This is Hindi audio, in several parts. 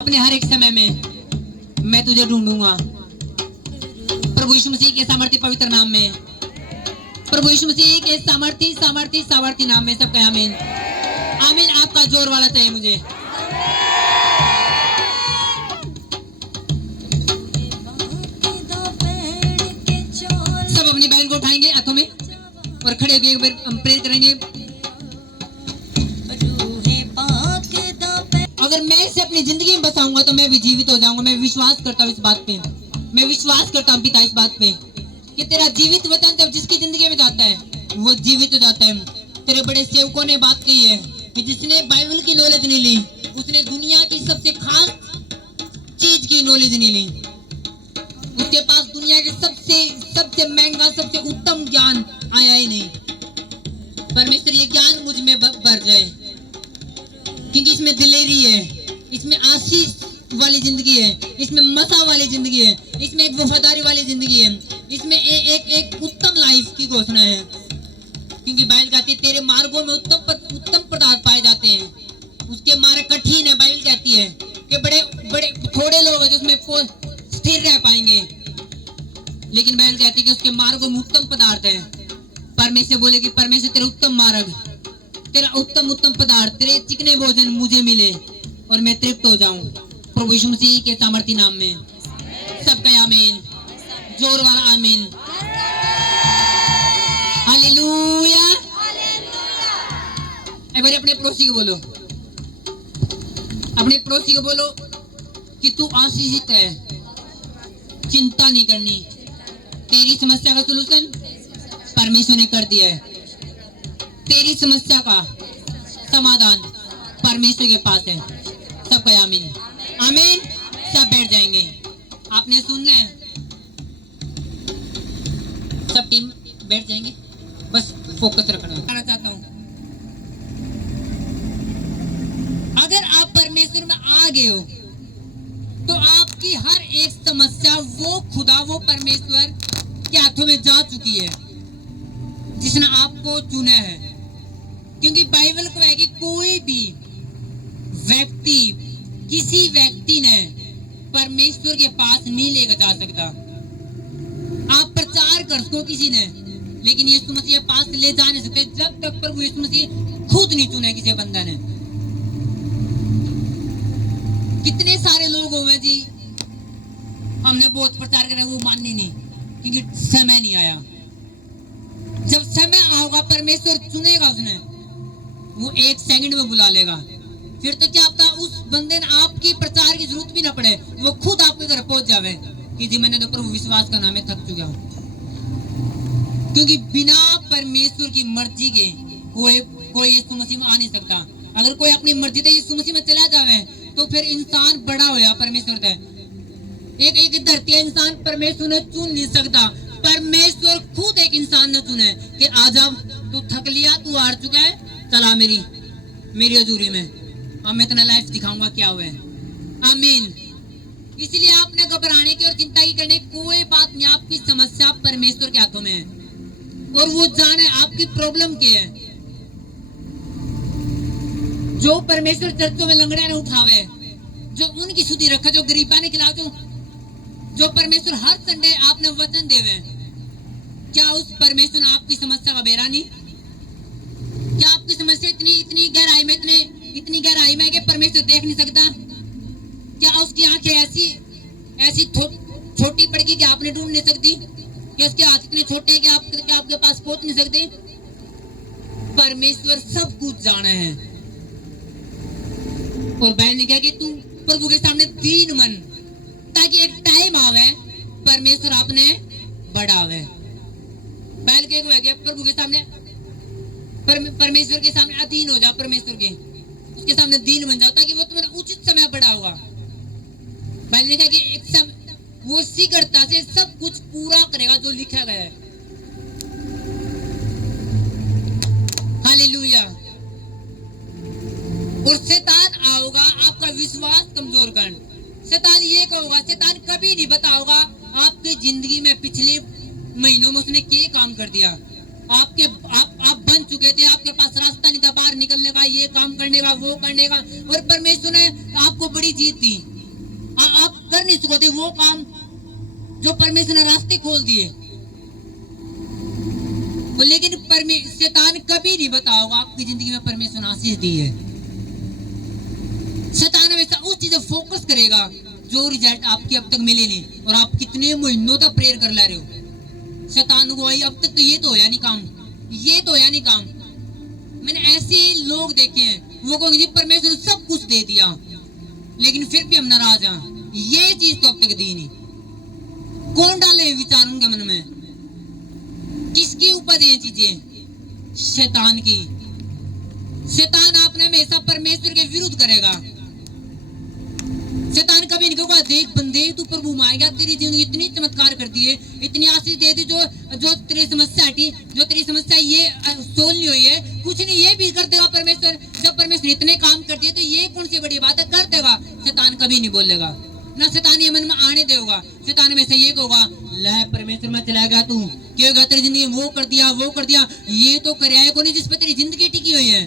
अपने हर एक समय में मैं तुझे ढूंढूंगा। प्रभु यीशु मसीह के सामर्थ्य पवित्र नाम में, प्रभु यीशु मसीह के सामर्थ्य नाम में सब कहे आमीन। आमीन। आपका जोर वाला चाहिए मुझे। सब अपनी बाइबल को उठाएंगे हाथों में और खड़े होकर एक बार हम प्रे करेंगे। अगर मैं इसे अपनी जिंदगी में बसाऊंगा तो मैं भी जीवित हो जाऊंगा। मैं विश्वास करता हूँ इस बात पे, मैं विश्वास करता हूँ पिता इस बात पे कि तेरा जीवित वचन जब जिसकी जिंदगी में जाता है वो जीवित हो जाता है। तेरे बड़े सेवकों ने बात कही है कि जिसने बाइबल की नॉलेज नहीं ली उसने दुनिया की सबसे खास चीज की नॉलेज नहीं ली। उसके पास दुनिया के सबसे महंगा सबसे उत्तम ज्ञान आया ही नहीं। परमेश्वर ये ज्ञान मुझ में भर जाए क्योंकि इसमें दिलेरी है, इसमें आशीष वाली जिंदगी है, इसमें मसा वाली जिंदगी है, इसमें एक वफादारी वाली जिंदगी है, इसमें एक उत्तम लाइफ की घोषणा है। क्योंकि बाइबल कहती है तेरे मार्गों में उत्तम पदार्थ पाए जाते हैं, उसके मार्ग कठिन है। बाइबल कहती है कि बड़े थोड़े लोग हैं जो उसमें स्थिर रह पाएंगे, लेकिन बाइबल कहती है कि उसके मार्गों में उत्तम पदार्थ है। परमेश्वर बोले कि परमेश्वर तेरे उत्तम मार्ग, तेरा उत्तम पदार्थ, तेरे चिकने भोजन मुझे मिले और मैं तृप्त हो जाऊं। प्रभु यीशु मसीह के सामर्थ्य नाम में सब कहे आमीन। जोर वाला आमीन। हालेलुया। एक बार अपने पड़ोसी को बोलो, अपने पड़ोसी को बोलो कि तू आशीषित है, चिंता नहीं करनी। तेरी समस्या का सलूशन परमेश्वर ने कर दिया है। तेरी समस्या का समाधान परमेश्वर के पास है। सब कहे आमीन। आमीन। सब बैठ जाएंगे। आपने सुनना है, सब टीम बैठ जाएंगे, बस फोकस रखना चाहता हूं। अगर आप परमेश्वर में आ गए हो तो आपकी हर एक समस्या वो खुदा वो परमेश्वर के हाथों में जा चुकी है जिसने आपको चुना है। क्योंकि बाइबल को है कि कोई भी व्यक्ति किसी व्यक्ति ने परमेश्वर के पास नहीं लेकर जा सकता। आप प्रचार कर सको किसी ने, लेकिन यीशु मसीह पास ले जा नहीं सकते जब तक प्रभु यीशु मसीह खुद नहीं चुने किसी बंदा ने। कितने सारे लोग हुए जी, हमने बहुत प्रचार करा, वो मानने नहीं क्योंकि समय नहीं आया। जब समय आएगा परमेश्वर चुनेगा, उसने वो एक सेकंड में बुला लेगा। फिर तो क्या पता उस बंदे ने आपकी प्रचार की जरूरत भी ना पड़े, वो खुद आपके घर पहुंच जावे कि जी मैंने तो प्रभु विश्वास करना, मैं थक चुका हूं। क्योंकि बिना परमेश्वर की मर्जी के कोई यीशु मसीह में आ नहीं सकता। अगर कोई अपनी मर्जी से यीशु मसीह में चला जावे तो फिर इंसान बड़ा होया परमेश्वर से। एक धरती इंसान परमेश्वर ने चुन नहीं सकता। परमेश्वर खुद एक इंसान ने चुने कि आ जा, तू थक लिया, तू हार चुका है, चला मेरी हजूरी में, अब मैं तेरा लाइफ दिखाऊंगा क्या हुआ है। आमीन। इसलिए आपने घबराने की और चिंता की करने की कोई बात नहीं। आपकी समस्या परमेश्वर के हाथों में है और वो जाने आपकी प्रॉब्लम क्या है। जो परमेश्वर चर्चों में लंगड़े ने उठावे, जो उनकी सुधि रखा, जो गरीबा ने खिलाओ, जो परमेश्वर हर संडे आपने वचन देवे, क्या उस परमेश्वर ने आपकी समस्या का बेरा नहीं? क्या आपकी समस्या इतनी गहराई में है कि परमेश्वर देख नहीं सकता? क्या उसकी आंखें ऐसी छोटी पड़ेगी कि आपने ढूंढ नहीं सकती? क्या उसके हाथ इतने छोटे हैं कि आपके पास पहुंच नहीं सकते? परमेश्वर सब कुछ जाने है। और बहन ने कहा कि तू प्रभु के सामने दीन मन, ताकि एक टाइम आवे परमेश्वर आपने बढ़ावे। बैल के प्रभु के सामने परमेश्वर के सामने अधीन हो जाओ, परमेश्वर के उसके सामने दीन बन जाओ ताकि वो तुम्हारा उचित समय बड़ा होगा। बैल ने कहा कि एक समय वो शीघ्रता से सब कुछ पूरा करेगा जो लिखा गया है। हालेलुया। और शैतान आओगा आपका विश्वास कमजोर कर। शैतान ये कहोगा, शैतान कभी नहीं बताओगा आपकी जिंदगी में पिछले महीनों में उसने क्या काम कर दिया। आप बन चुके थे, आपके पास रास्ता नहीं था बाहर निकलने का, ये काम करने का, वो करने का, और परमेश्वर ने आपको बड़ी जीत दी। आप कर नहीं सकते वो काम जो परमेश्वर ने रास्ते खोल दिए। लेकिन शैतान कभी नहीं बताओगा आपकी जिंदगी में परमेश्वर ने आशीष दी है। शैतान हमेशा उस चीज पर फोकस करेगा जो रिजल्ट आपके अब तक मिले नहीं, और आप कितने महीनों तक प्रेयर कर ले रहे हो। शैतान को आई अब तक तो ये तो होया नहीं काम, ये तो होया नहीं काम। मैंने ऐसे लोग देखे हैं, वो कहेंगे परमेश्वर ने सब कुछ दे दिया लेकिन फिर भी हम नाराज हैं, ये चीज तो अब तक दी नहीं। कौन डाले विचार उनके मन में? किसकी उपज है ये चीजें? शैतान की। शैतान आपने हमेशा परमेश्वर के विरुद्ध करेगा। शैतान कभी नहीं कहेगा देख बंदे तू प्रभु में आएगा, तेरी जिंदगी इतनी चमत्कार कर दी है, इतनी आशीष दे दी, जो तेरी समस्या हटी, जो तेरी समस्या ये सोल नहीं हुई है, कुछ नहीं, ये भी कर देगा परमेश्वर। जब परमेश्वर इतने काम कर दिए तो ये कौन सी बड़ी बात है, कर देगा। शैतान कभी नहीं बोलेगा ना, शैतान ये मन में आने देगा। शैतान में से ये कहोगा ले परमेश्वर में चला गया तू, क्यों तेरी जिंदगी वो कर दिया, वो कर दिया, ये तो कराया को नहीं जिस पर तेरी जिंदगी टिकी हुई है,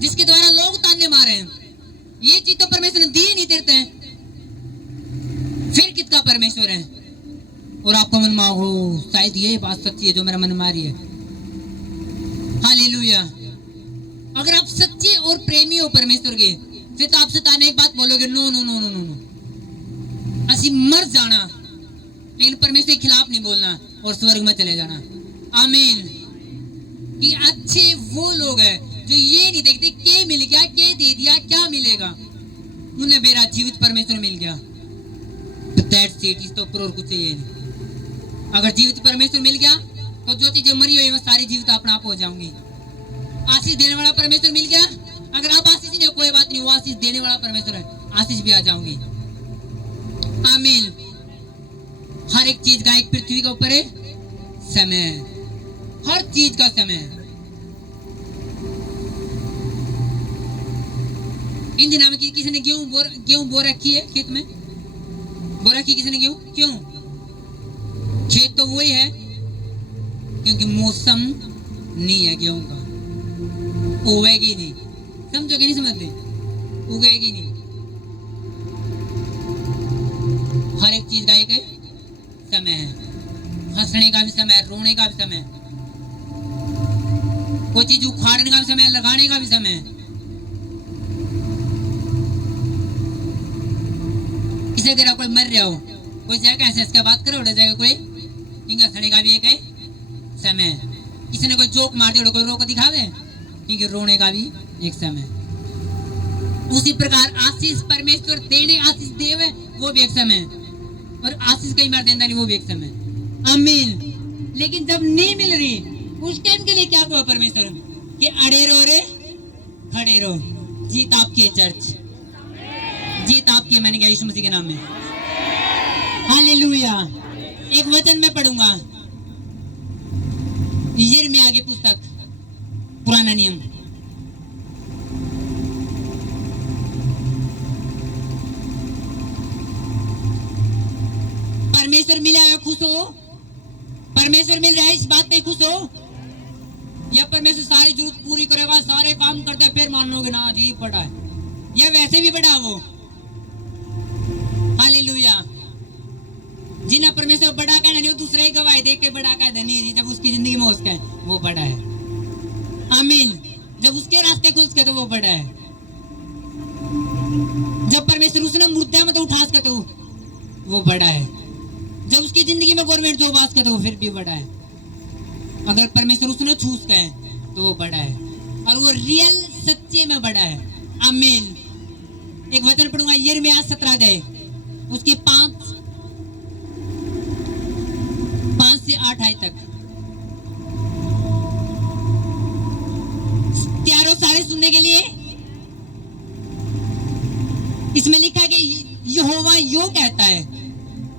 जिसके द्वारा लोग ताने मारे हैं, ये चीज तो परमेश्वर ने दी नहीं देते हैं, फिर किसका परमेश्वर है? और आपको मन में हो शायद ये बात सच्ची है जो मेरा मन मारी है। हालेलुया। अगर आप सच्चे और प्रेमी हो परमेश्वर के, फिर तो आप शैतान एक बात बोलोगे, no no no no no, असी मर जाना, लेकिन परमेश्वर के खिलाफ नहीं बोलना और स्वर्ग में चले जाना। आमीन। कि अच्छे वो लोग हैं जो ये नहीं देखते क्या मिल गया, क्या दे दिया, क्या मिलेगा, उन्हें मेरा जीवित परमेश्वर मिल गया, दैट्स इट, इस तो ऊपर और कुछ चाहिए नहीं। अगर जीवित परमेश्वर मिल गया तो जो चीजें मरी हुई है सारी जीवित अपना आप हो जाऊंगी। आशीष देने वाला परमेश्वर मिल गया, अगर आप आशीष नहीं, कोई बात नहीं, वो आशीष देने वाला परमेश्वर है, आशीष भी आ जाऊंगी। आमीन। हर एक चीज का एक पृथ्वी के ऊपर है समय, हर चीज का समय। इन दिनों में किसी ने गेहूं बो रखी है खेत में, बो रखी किसी ने गेहूं, क्यों? खेत तो वही है क्योंकि मौसम नहीं है गेहूं का, उगेगी नहीं, समझोगे नहीं, समझते, उगेगी नहीं। हर एक चीज का एक समय है, हंसने का भी समय है, रोने का भी समय है, कोई चीज उखाड़ने का भी समय है, लगाने का भी समय है। किसी तरह कोई मर रहा हो, कोई जाएगा ऐसे इसका बात करे, उड़ जाएगा कोई, क्योंकि हंसने का भी एक है समय है। किसी ने कोई जोक मार दिया, कोई रो को दिखावे, क्योंकि रोने का भी एक समय। उसी प्रकार आशीष परमेश्वर देने, आशीष देवे वो भी एक समय, और आशीष कई बार देना नहीं, वो भी एक समय। आमीन। लेकिन जब नहीं मिल रही उस टाइम के लिए क्या कहो परमेश्वर कि अड़े रो रे खड़े रहो, जीत आपकी है चर्च, जीत आपकी है, मैंने कहा यीशु मसीह के नाम में। हालेलुया। एक वचन में पढ़ूंगा, यिर्मयाह की पुस्तक, पुराना नियम, परमेश्वर मिला है, खुश हो? परमेश्वर मिल रहा है, इस बात पे खुश हो? या परमेश्वर सारी जरूरत पूरी करेगा, सारे काम करता है, फिर मान लोगे ना जी बड़ा है, या वैसे भी बड़ा वो? हालेलुया। जिन्हें परमेश्वर बड़ा कहना नहीं, वो दूसरे ही गवाही देख के बड़ा कह देनी है, जब उसकी जिंदगी में उसका है वो बड़ा है। आमीन। जब उसके रास्ते खुल के तो वो बड़ा है। जब परमेश्वर उसने मुद्दा में तो उठा सके तो वो बड़ा है। जब उसकी जिंदगी में गवर्नमेंट जॉब आ सके तो वो फिर भी बड़ा है। अगर परमेश्वर उसने छूस के तो वो बड़ा है, और वो रियल सच्चे में बड़ा है। आमीन। एक वचन पढ़ूंगा, यिर्मयाह 17 अध्याय, उसकी 5 से 8 आयत तक। तैयार हो सारे सुनने के लिए? इसमें लिखा है कि यहोवा यो कहता है,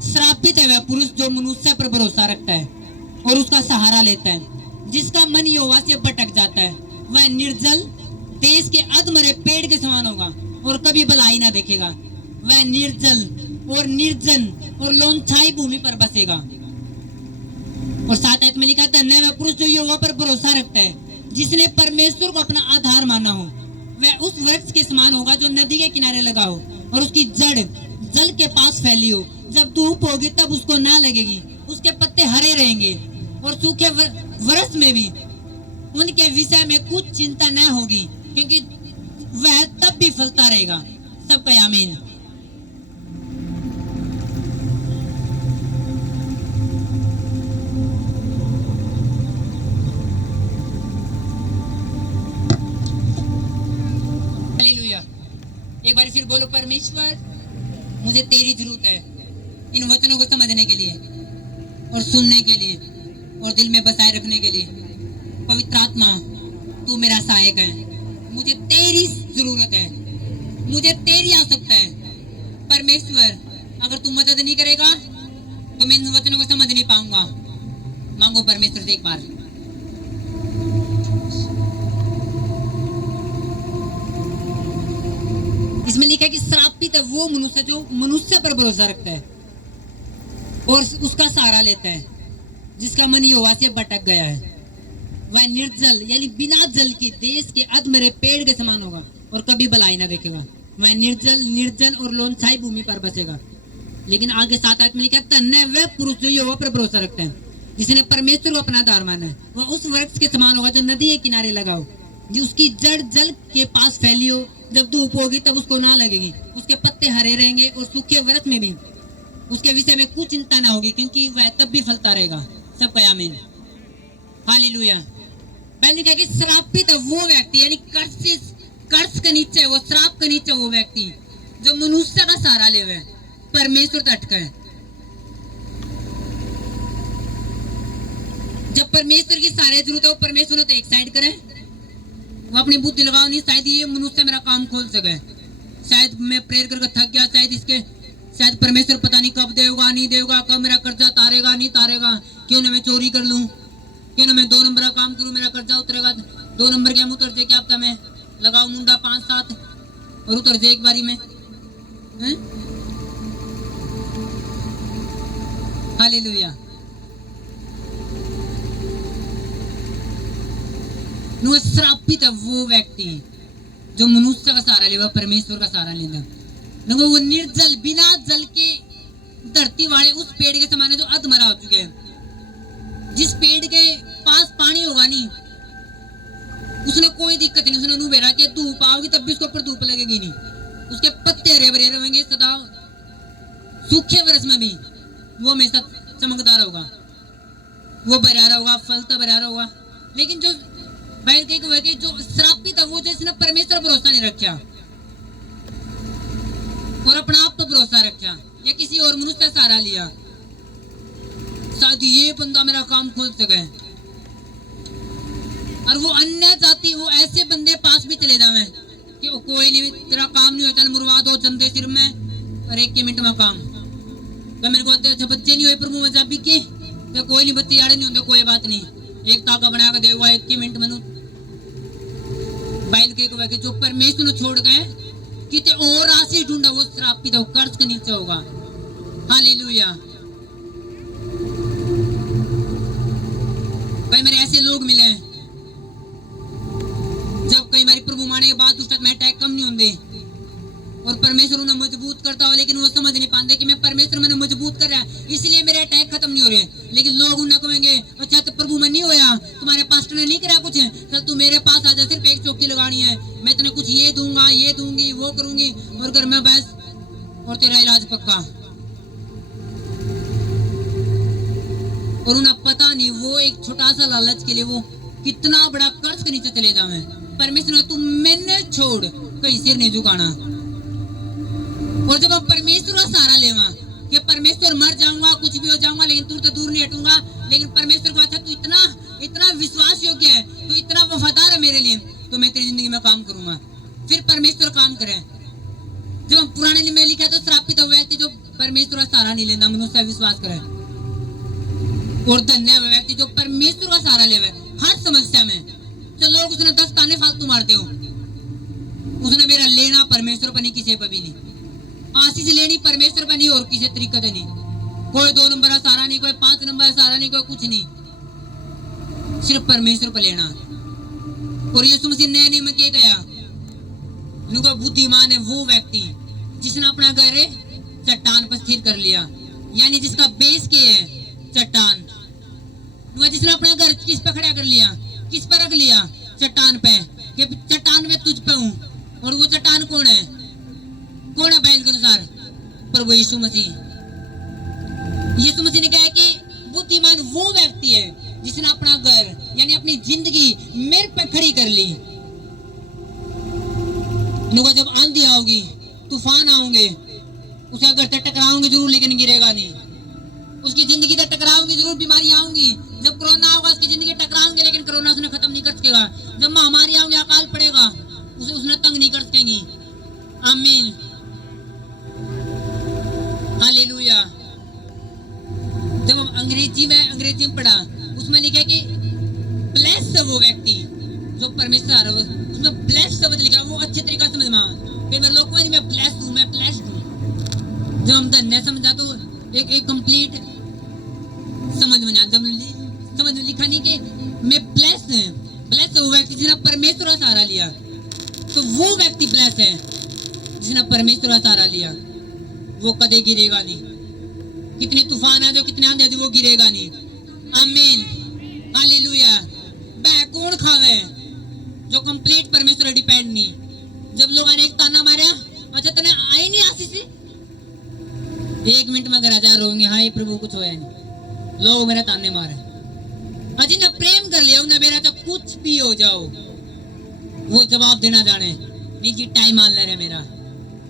श्रापित है वह पुरुष जो मनुष्य पर भरोसा रखता है और उसका सहारा लेता है, जिसका मन यहोवा से भटक जाता है। वह निर्जल देश के अधमरे पेड़ के समान होगा और कभी भलाई ना देखेगा। वह निर्जल और निर्जन और लोनछाई भूमि पर बसेगा। और 7 आयत में लिखा, धन्य है वह पुरुष जो यहोवा पर भरोसा रखता है जिसने परमेश्वर को अपना आधार माना हो वह उस वृक्ष के समान होगा जो नदी के किनारे लगा हो और उसकी जड़ जल के पास फैली हो। जब धूप होगी तब उसको ना लगेगी, उसके पत्ते हरे रहेंगे और सूखे वर्ष में भी उनके विषय में कुछ चिंता न होगी, क्योंकि वह तब भी फलता रहेगा। सबका आमीन। एक बार फिर बोलो, परमेश्वर मुझे तेरी जरूरत है इन वचनों को समझने के लिए और सुनने के लिए और दिल में बसाए रखने के लिए। पवित्र आत्मा तू मेरा सहायक है, मुझे तेरी जरूरत है, मुझे तेरी आवश्यकता है। परमेश्वर अगर तू मदद नहीं करेगा तो मैं इन वचनों को समझ नहीं पाऊंगा। मांगो परमेश्वर से एक बार। इसमें लिखा है कि श्रापित है वो मनुष्य जो मनुष्य पर भरोसा रखता है और उसका सहारा लेता है, जिसका मन यहोवा से भटक गया है। वह निर्जल यानी बिना जल की देश के अधमरे पेड़ के समान होगा और कभी भलाई ना देखेगा। वह निर्जल निर्जन और लोनछाई भूमि पर बसेगा। लेकिन आगे 7 आयत में लिखा है, धन्य है वह पुरुष जो यहोवा पर भरोसा रखता है, जिसने परमेश्वर को अपना आधार माना है। वह उस वृक्ष के समान होगा जो नदी के किनारे लगा हो, जो उसकी जड़ जल के पास फैली हो। जब धूप होगी तब उसको ना लगेगी, उसके पत्ते हरे रहेंगे और सूखे वर्ष में भी उसके विषय में कुछ चिंता ना होगी, क्योंकि वह तब भी फलता रहेगा। सबका आमीन। हालेलुया। पहले क्या कि श्रापित है वो व्यक्ति, यानी कर्ज का नीचे, वो श्राप का नीचे वो व्यक्ति जो मनुष्य का सहारा ले हुए परमेश्वर तक अटका है। जब परमेश्वर की सारी जरूरत है, वो परमेश्वर ने तो एक साइड करे, वो अपनी बुद्धि लगाओ नहीं, शायद ये मनुष्य मेरा काम खोल सके, शायद मैं प्रेयर करके थक गया, शायद परमेश्वर पता नहीं कब देगा नहीं देगा, कब मेरा कर्जा तारेगा नहीं तारेगा, क्यों ना मैं चोरी कर लूं, क्यों ना मैं 2 नंबर का काम करूं, मेरा कर्जा उतरेगा, 2 नंबर के हम उतर जाए, क्या पता मैं लगाओ मुंडा 5-7 और उतर जाए एक बारी में। हालेलुया। श्रापित है वो व्यक्ति जो मनुष्य का सहारा लेगा, परमेश्वर का सहारा लेगा। वो निर्जल बिना जल के धरती वाले उस पेड़ के समान है जो अधमरा हो चुके हैं। जिस पेड़ के पास पानी होगा नहीं, उसने कोई दिक्कत नहीं, उसने बेरा के धूप आओगी तब भी उसके ऊपर धूप लगेगी नहीं, उसके पत्ते हरे भरे रहेंगे सदा, सूखे वर्ष में भी वो हमेशा चमकदार होगा, वो बरारा होगा, फलता बरारा होगा। लेकिन जो जो श्रापित है वो जो इसने परमेश्वर पर भरोसा नहीं रखा और अपना आप पर भरोसा रखा या किसी और मनुष्य का सहारा लिया, शायद ये बंदा मेरा काम खोल सके, और वो अन्य जाति वो ऐसे बंदे पास भी चले जावे कि वो कोई नहीं, तेरा काम नहीं हो, चल मुरवा दो चंदे सिर में और 1 मिनट में काम। तो मेरे को अच्छा बच्चे नहीं हुए प्रभु में जाबी के, तो कोई नहीं, बच्चे यारे नहीं होते, कोई बात नहीं, एक ताका बना के देगा 1 मिनट में बैल के जो परमेश्वर ने छोड़ गए कितने और आशीष ढूंढा, वो श्रापित है, कर्ज के नीचे होगा। हालेलुया। भाई मेरे ऐसे लोग मिले जब कई बार प्रभु माने के बाद दुष्ट में अटैक कम नहीं होंगे और परमेश्वर उन्हें मजबूत करता हो, लेकिन वो समझ नहीं पाते कि मैं परमेश्वर मैंने मजबूत कर रहा है इसलिए मेरे अटैक खत्म नहीं हो रहे। लेकिन लोग उन्हें कहेंगे अच्छा तो प्रभु में नहीं होया, तुम्हारे पास्टर ने नहीं करा कुछ, चल तू मेरे पास आ जा, सिर्फ एक चौकी लगानी है, मैं तेने कुछ ये दूंगा, ये दूंगी, वो करूंगी और घर में बस और तेरा इलाज पक्का। और उन्हें पता नहीं वो एक छोटा सा लालच के लिए वो कितना बड़ा कर्ज के नीचे चले जावे। परमेश्वर ने तुम मैंने छोड़ कहीं सिर नहीं झुकाना। और जब हम परमेश्वर का सहारा लेवा कि परमेश्वर मर जाऊंगा कुछ भी हो जाऊंगा लेकिन तू तो दूर नहीं हटूंगा, लेकिन परमेश्वर को अच्छा तू इतना विश्वास योग्य है, तू इतना वफादार है मेरे लिए, तो मैं तेरी जिंदगी में काम करूंगा, फिर परमेश्वर काम करे। जब हम पुराने नियम में लिखा तो श्रापित है व्यक्ति जो परमेश्वर का सहारा नहीं लेता, मनुष्य विश्वास करे, और धन्य है व्यक्ति जो परमेश्वर का सहारा ले हर समस्या में। तो लोग उसने 10 ताने फालतू मारते हो, उसने मेरा लेना परमेश्वर पर नहीं, किसी पर भी नहीं, आशीष लेनी परमेश्वर पर नहीं और किसी तरीके से नहीं, कोई 2 नंबर का सहारा नहीं, कोई 5 नंबर का सहारा नहीं, कोई कुछ नहीं, सिर्फ परमेश्वर पर लेना। और यीशु मसीह नए नियम में क्या गया, उनका बुद्धिमान है वो व्यक्ति जिसने अपना घर चट्टान पर स्थिर कर लिया, यानी जिसका बेस क्या है, चट्टान। जिसने अपना घर किस पे खड़ा कर लिया, किस पर रख लिया, चट्टान पे, कि चट्टान में तुझ पे हूं। और वो चट्टान कौन है, कौन है बाइबल के अनुसार, प्रभु यीशु मसीह। यीशु मसीह ने कहा कि बुद्धिमान वो व्यक्ति है जिसने अपना घर यानी अपनी जिंदगी मेरे पे खड़ी कर ली। जब आंधी आओगी, तूफान आओगे, उसका घर से टकराओगे जरूर लेकिन गिरेगा नहीं। उसकी जिंदगी से टकराओगे जरूर, बीमारी आऊंगी। जब कोरोना होगा उसकी जिंदगी टकराओगे लेकिन कोरोना उसने खत्म नहीं कर सकेगा। जब महामारी आऊंगी, अकाल पड़ेगा, उसने तंग नहीं कर सकेंगी। आमीन, हालेलुया। जब हम अंग्रेजी में पढ़ा, उसमें लिखा कि ब्लेस्ड है वो व्यक्ति जो परमेश्वर आ रहा है, उसमें ब्लेस्ड शब्द लिखा, वो अच्छे तरीके से समझ में। फिर मैं लोग को मैं ब्लेस्ड हूँ, मैं ब्लेस्ड हूँ। जब हम धन्य समझा तो एक कंप्लीट समझ में आ, जब समझ में लिखा नहीं कि मैं ब्लेस्ड है, ब्लेस्ड है वो व्यक्ति जिसने परमेश्वर का सहारा लिया। तो वो व्यक्ति ब्लेस्ड है जिसने परमेश्वर का सहारा लिया, वो कदे गिरेगा नहीं। कितने तूफान आ जाओ, कितने आंधी आ जाओ, वो गिरेगा नहीं। आमीन, हालेलुया। वह कौन खावे जो कंप्लीट परमेश्वर डिपेंड नहीं। जब लोगों ने एक ताना मारा, अच्छा तने आई नहीं आशीष, 1 मिनट में घर आ जा रोंगे, हाय प्रभु कुछ होया नहीं, लोग मेरे ताने मारे। अजी ना प्रेम कर लिया ना मेरा, तो कुछ भी हो जाओ वो जवाब देना जाने नहीं जी, टाइम मान ले रहे मेरा।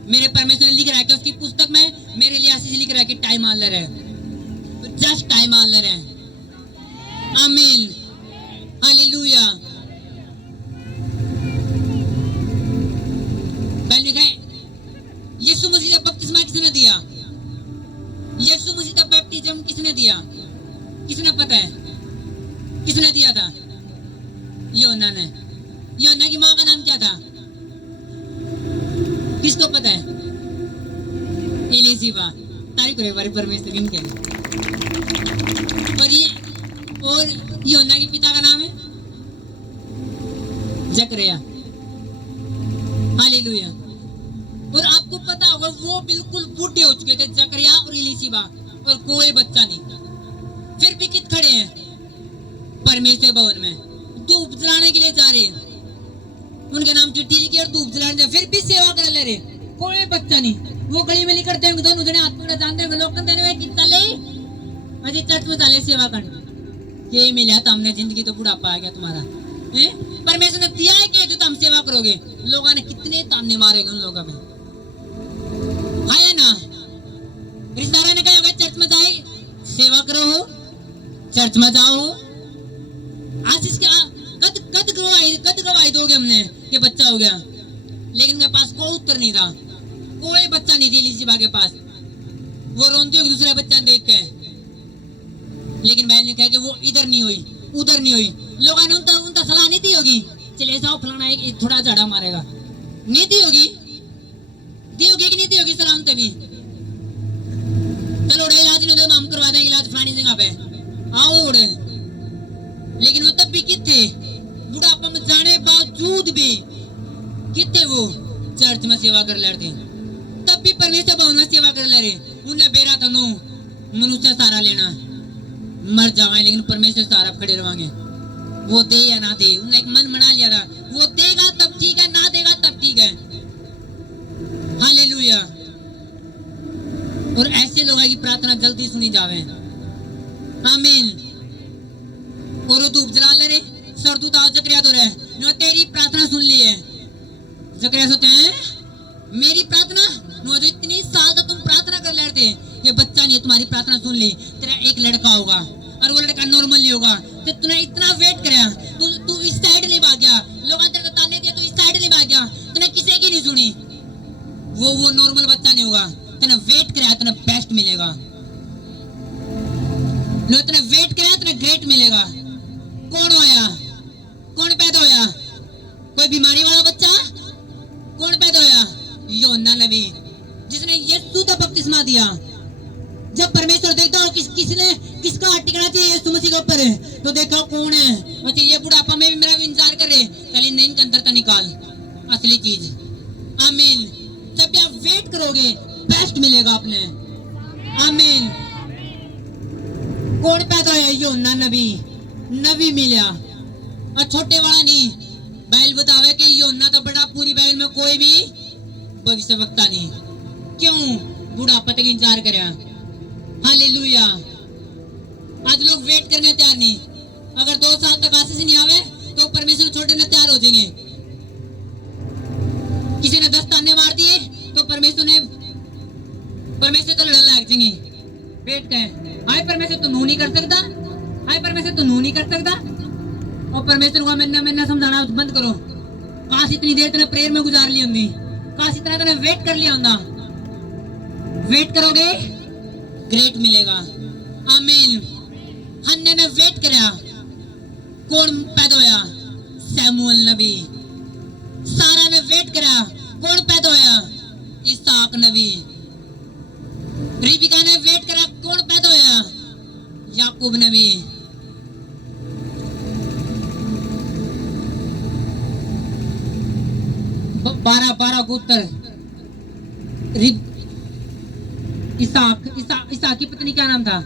मेरे परमेश्वर ने लिख रहा है कि उसकी पुस्तक में मेरे लिए आशीष लिख रहा है कि टाइम मान ले रहे, जस्ट टाइम मान ले रहे। आमीन, हालेलुया। पहले लिखा है यीशु मसीह का बपतिस्मा किसने दिया, यीशु मसीह का बैप्टिज्म किसने दिया, किसने पता है किसने दिया था, यूहन्ना ने। यूहन्ना की माँ का नाम क्या था, किसको पता है, एलिशिबा। तारीफ करे हमारे परमेश्वर इनके लिए। और यूहन्ना के पिता का नाम है जकरिया। हालेलुया। और आपको पता होगा वो बिल्कुल बूढ़े हो चुके थे, जकरिया और एलिशिबा, और कोई बच्चा नहीं। फिर भी कित खड़े हैं परमेश्वर भवन में, धूप जलाने के लिए जा रहे हैं। उनके नाम चिट्ठी लिखी और धूप जलाने, फिर भी सेवा कर ले रहे, कोई बच्चा नहीं। वो गली में निकलते हैं, दोनों जने हाथ पकड़े जानते हैं, लोग कहते हैं कि चले अजी चर्च में चले सेवा करने। ये मिला था हमने, जिंदगी तो बुढ़ापा आ गया तुम्हारा, परमेश्वर ने दिया है कि जो तुम सेवा करोगे। लोगों ने कितने ताने मारे उन लोगों में, है ना। रिश्तेदारों ने कहा चर्च में जाए सेवा करो, चर्च में जाओ, आशीष के कद गवाही दोगे हमने कि बच्चा हो गया, लेकिन उनके पास कोई उत्तर नहीं था, कोई बच्चा नहीं थी एलिशिबा के पास। वो रोती होगी दूसरा बच्चा देख के, लेकिन मैंने ने कहा कि वो इधर नहीं हुई उधर नहीं हुई। लोगों ने उनका सलाह नहीं दी होगी, चले जाओ फलाना एक थोड़ा झाड़ा मारेगा, नहीं दी होगी कि नहीं दी होगी सलाह उनसे भी। चलो इलाज नहीं होता हम करवा देंगे इलाज फलानी जगह पे, आओ उड़े। लेकिन वो तब भी कितने बुढ़ापा में जाने बावजूद भी कितने वो चर्च में सेवा कर ले रहे, तब भी परमेश्वर भवन में सेवा कर ले रहे। उन्हें बेरा था नो मनुष्य सहारा लेना, मर जावे लेकिन परमेश्वर सहारा खड़े रहोगे। वो दे या ना दे, उन्हें एक मन बना लिया था, वो देगा तब ठीक है, ना देगा तब ठीक है। हालेलुया। और ऐसे लोगों की प्रार्थना जल्दी सुनी जावे। आमीन। और धूप जला ले रे, सरदूत आओ जकरिया तो रहे, तेरी प्रार्थना सुन ली है। जकरिया सोचते हैं मेरी प्रार्थना, जो इतनी साल तक तुम प्रार्थना कर ले रहे थे, ये बच्चा नहीं है, तुम्हारी प्रार्थना सुन ली, तेरा एक लड़का होगा और वो लड़का नॉर्मल नहीं होगा। तो तूने इतना वेट कराया, तू इस साइड नहीं भाग गया, लोगों ने तेरे को ताने दिया, तू इस साइड नहीं भाग गया, तूने किसी की नहीं सुनी। वो नॉर्मल बच्चा नहीं होगा, तूने वेट कराया, तूने बेस्ट मिलेगा। तूने वेट कराया, तूने ग्रेट मिलेगा। कौन होया, कौन पैदा होया, कोई बीमारी वाला बच्चा, कौन पैदा होया, यूहन्ना नबी, जिसने यीशु का बपतिस्मा दिया। जब परमेश्वर देखता हो किसका हाथ टिकना चाहिए यीशु मसीह के ऊपर, तो देखा कौन है, अच्छा ये बुढ़ापा में भी मेरा इंतजार कर रहे, चलिए नींद के अंदर तो निकाल असली चीज। आमीन। जब आप वेट करोगे बेस्ट मिलेगा आपने। आमीन। कौन पैदा होया? यूहन्ना नबी, नबी मिला और छोटे वाला नहीं। बाइबल बतावे कि यूहन्ना तो बड़ा, पूरी बाइबल में कोई भी भविष्यवक्ता नहीं। क्यों? बुढ़ापा तक इंतजार करया। हालेलुया। आज लोग वेट करने तैयार नहीं। अगर 2 साल तक आशीष नहीं आवे तो परमेश्वर छोड़ने में तैयार हो जाएंगे। किसी ने 10 ताने मार दिए तो परमेश्वर तो लड़ने लग जाएंगे। वेट करें, हाय परमेश्वर तू नू नहीं कर सकता, हाय परमेश्वर तू नू नहीं कर सकता। और परमेश्वर को मैंने समझाना बंद करो। काश इतनी देर तेने प्रेयर में गुजार ली होंगी, काश इतना तेने वेट कर लिया होता। वेट करोगे ग्रेट मिलेगा। आमीन। हन्ने ने वेट करया, कौन पैदा होया? सैमुअल नबी। सारा ने वेट करा, कौन पैदा होया? इसहाक नबी। रिबिका ने वेट करा, कौन पैदा होया? याकूब नबी। 12 गोत्र। इसहाक की पत्नी क्या नाम था?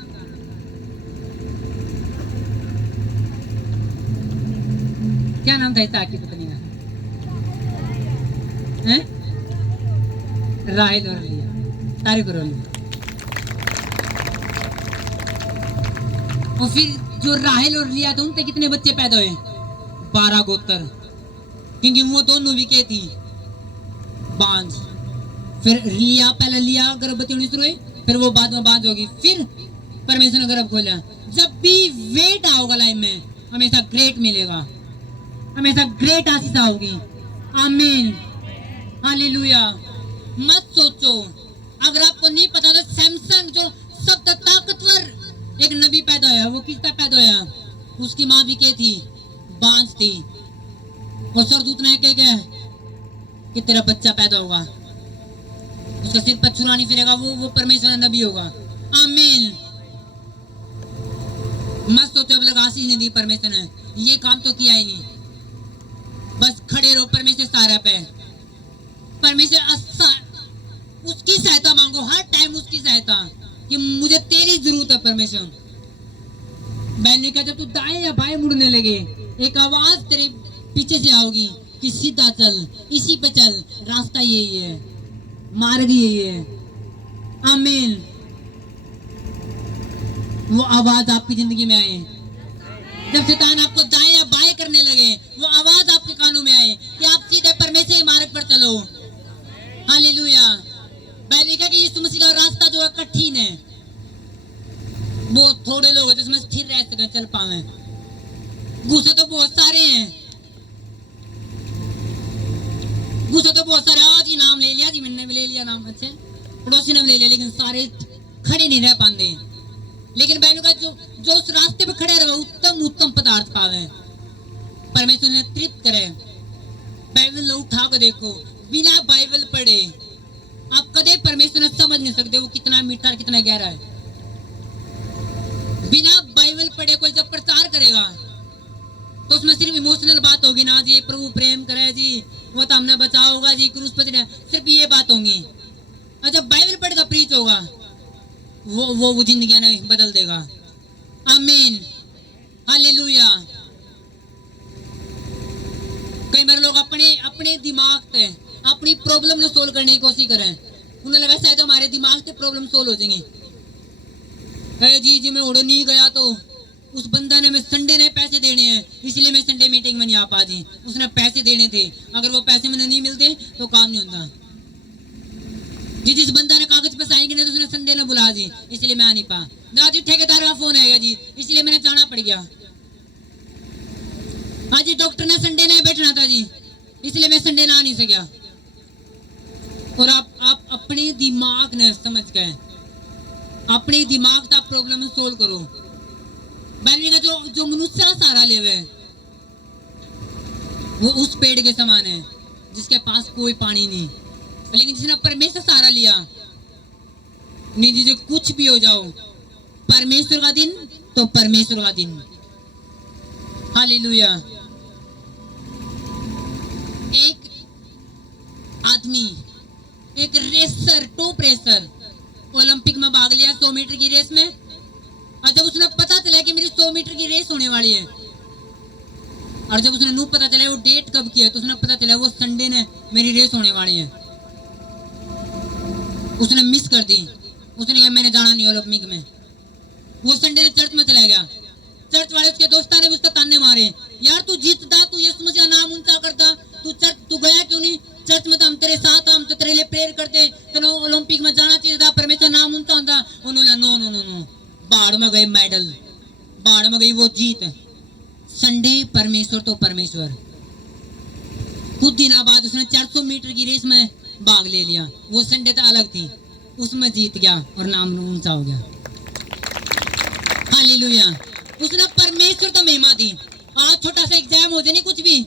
क्या नाम था इसहाक की पत्नी का? राहेल और लिया। तारीफ करो। और फिर जो राहेल और लिया था उनसे कितने बच्चे पैदा हुए? 12 गोत्र। क्योंकि वो दोनों भी क्या थी? बांझ। फिर लिया, पहले लिया गर्भवती होनी शुरू हुई, फिर वो बाद में बांझ होगी, फिर परमेश्वर ने गर्भ खोला। जब भी वेट आओगा लाइफ में हमेशा ग्रेट मिलेगा, हमेशा ग्रेट आशीष होगी। आमीन। हालेलुया। मत सोचो, अगर आपको नहीं पता तो सैमसन जो सबसे ताकतवर एक नबी पैदा होया, वो किसका पैदा होया? उसकी माँ भी क्या थी? बांझ थी। और सरदूत ने क्या कि तेरा बच्चा पैदा होगा, उसका सिर पर छुरा नहीं फिरेगा, वो परमेश्वर नबी होगा। आमीन। मत सोचो अब लग आशीष नहीं दी परमेश्वर ने, ये काम तो किया ही नहीं। बस खड़े रहो परमेश्वर सारा पे। परमेश्वर उसकी सहायता मांगो हर टाइम, उसकी सहायता कि मुझे तेरी जरूरत है परमेश्वर। बहन ने कहा जब तू दाएं या बाएं मुड़ने लगे एक आवाज तेरे पीछे से आओगी कि सीधा चल, इसी पे चल, रास्ता यही है, मार्ग यही है। आमीन। वो आवाज आपकी जिंदगी में आए। जब शैतान आपको दाएं या बाएं करने लगे वो आवाज आपके कानों में आए कि आप सीधे परमेश्वर के मार्ग पर चलो। हालेलुया। मैंने कहा कि यीशु मसीह का रास्ता जो है कठिन है, वो थोड़े लोग हैं जिसमें स्थिर रह सके, चल पाए। गुस्से तो बहुत सारे हैं, गुस्सा तो बहुत सारे। आज ही नाम ले लिया जी, मैंने भी ले लिया नाम, अच्छे पड़ोसी ने भी ले लिया, लेकिन सारे खड़े नहीं रह पाते। लेकिन बहनों का जो उस रास्ते पे खड़े रहे उत्तम पदार्थ पावे, परमेश्वर ने तृप्त करे। बाइबल उठा कर देखो, बिना बाइबल पढ़े आप कदे परमेश्वर ने समझ नहीं सकते वो कितना मीठा कितना गहरा है। बिना बाइबल पढ़े कोई जब प्रचार करेगा तो उसमें सिर्फ इमोशनल बात होगी ना जी, प्रभु प्रेम करे जी, वो तो हमने बचाव होगा जी, क्रूस पर सिर्फ ये बात होंगी। और जब बाइबल पढ़ेगा प्रीच होगा वो जिंदगी ने बदल देगा। आमीन। हालेलुया। कई बार लोग अपने दिमाग से अपनी प्रॉब्लम को सोल्व करने की कोशिश करें, उन्हें लगा शायद हमारे दिमाग से प्रॉब्लम सोल्व हो जाएंगी। जी मैं उड़ नहीं गया तो उस बंदा ने मैं संडे ने पैसे देने हैं इसलिए मैं संडे मीटिंग में नहीं आ पा जी, उसने पैसे देने थे, अगर वो पैसे मैंने नहीं मिलते तो काम नहीं होता जी। जिस बंदा ने कागज पे साइन किया तो उसने संडे ने बुला जी, इसलिए मैं आ नहीं पा जी। ठेकेदार का फोन आएगा जी, इसलिए मैंने जाना पड़ गया। हाँ जी डॉक्टर ने संडे नहीं बैठना था जी, इसलिए मैं संडे ना आ नहीं सका। और आप अपने दिमाग ने समझ गए, अपने दिमाग का प्रॉब्लम सोल्व करो। बैलरी का जो मनुष्य का सहारा लेवे वो उस पेड़ के समान है जिसके पास कोई पानी नहीं, लेकिन जिसने परमेश्वर सहारा लिया नहीं, जिसे कुछ भी हो जाओ परमेश्वर का दिन तो परमेश्वर का दिन। हालेलुया। एक आदमी, एक रेसर, टॉप रेसर, ओलंपिक में भाग लिया 100 मीटर की रेस में। और जब उसने पता चला कि मेरी 100 मीटर की रेस होने वाली है, और जब उसने नू पता चला वो डेट कब की है, तो उसने पता चला वो संडे ने मेरी रेस होने वाली है। उसने मिस कर दी। उसने कहा मैंने जाना नहीं ओलंपिक में। वो संडे ने चर्च में चला गया। चर्च वाले उसके दोस्तों ने भी उसका ताने मारे, यार तू जीतता, तू यीशु मसीह का नाम ऊंचा करता, तू गया क्यों नहीं चर्च में? तो हम तेरे साथ, हम तो तेरे लिए प्रेयर करते, तो ओलंपिक में जाना चाहिए था, परमेश्वर नाम ऊंचा होता। उन्होंने नो नो नो नो, बाढ़ में गए मेडल, बाढ़ में गई वो जीत। संडे परमेश्वर तो परमेश्वर। कुछ दिनों बाद उसने 400 मीटर की रेस में भाग ले लिया। वो संडे तो अलग थी, उसमें जीत गया और नाम ऊंचा हो गया। हालेलुया। उसने परमेश्वर तो महिमा दी। आज छोटा सा एग्जाम हो जाए, नहीं कुछ भी,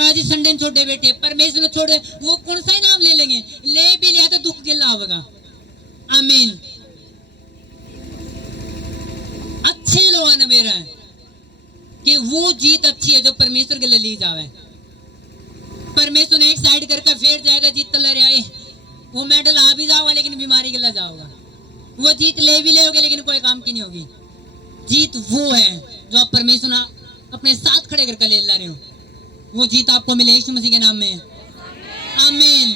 आज संडे ने छोड़े बेटे, परमेश्वर ने छोड़े, वो कौन सा ही नाम ले लेंगे, ले भी लिया तो दुख गिला होगा। आमीन। अच्छे लोग ने मेरा है कि वो जीत अच्छी है जो परमेश्वर के लिए ली जावे। परमेश्वर ने एक साइड करके फिर जाएगा, जीत तो ले रहे, वो मेडल आ भी जाओगा लेकिन बीमारी के लिए जाओगा। वो जीत ले भी ले लेकिन कोई काम की नहीं होगी। जीत वो है जो आप परमेश्वर अपने साथ खड़े करके ले ला रहे हो। वो जीत आपको मिले यीशु मसीह के नाम में। आमीन।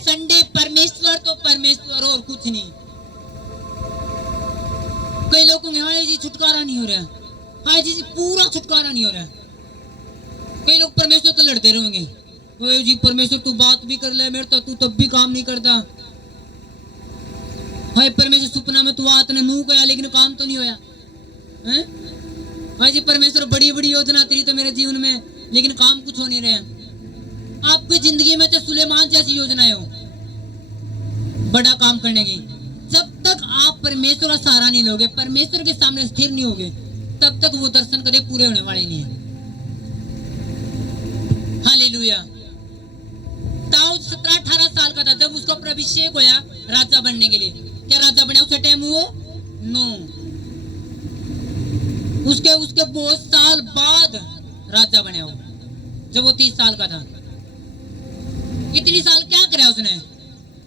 संडे परमेश्वर तो परमेश्वर और कुछ नहीं। कई लोगों में हाय जी छुटकारा नहीं हो रहा, हाय जी पूरा छुटकारा नहीं हो रहा। कई लोग परमेश्वर तो लड़ते रहेंगे, ओए जी परमेश्वर तू बात भी कर ले मेरे तो, तू तब भी काम नहीं करता। हाय परमेश्वर सपना में तू आत ने नू कहा लेकिन काम तो नहीं होया। हाय जी परमेश्वर बड़ी बड़ी योजना तेरी तो मेरे जीवन में, लेकिन काम कुछ हो नहीं रहा। आपकी जिंदगी में तो सुलेमान जैसी योजनाएं हो बड़ा काम करने की। जब तक आप परमेश्वर का सहारा नहीं लोगे, परमेश्वर के सामने स्थिर नहीं होगे, तब तक वो दर्शन कदे पूरे होने वाले नहीं है। हालेलुया। दाऊद 17-18 साल का था जब उसका अभिषेक होया राजा बनने के लिए। क्या राजा बना उस टाइम? वो नो, उसके बहुत साल बाद राजा बने हो, जब वो 30 साल का था। इतनी साल क्या करा उसने?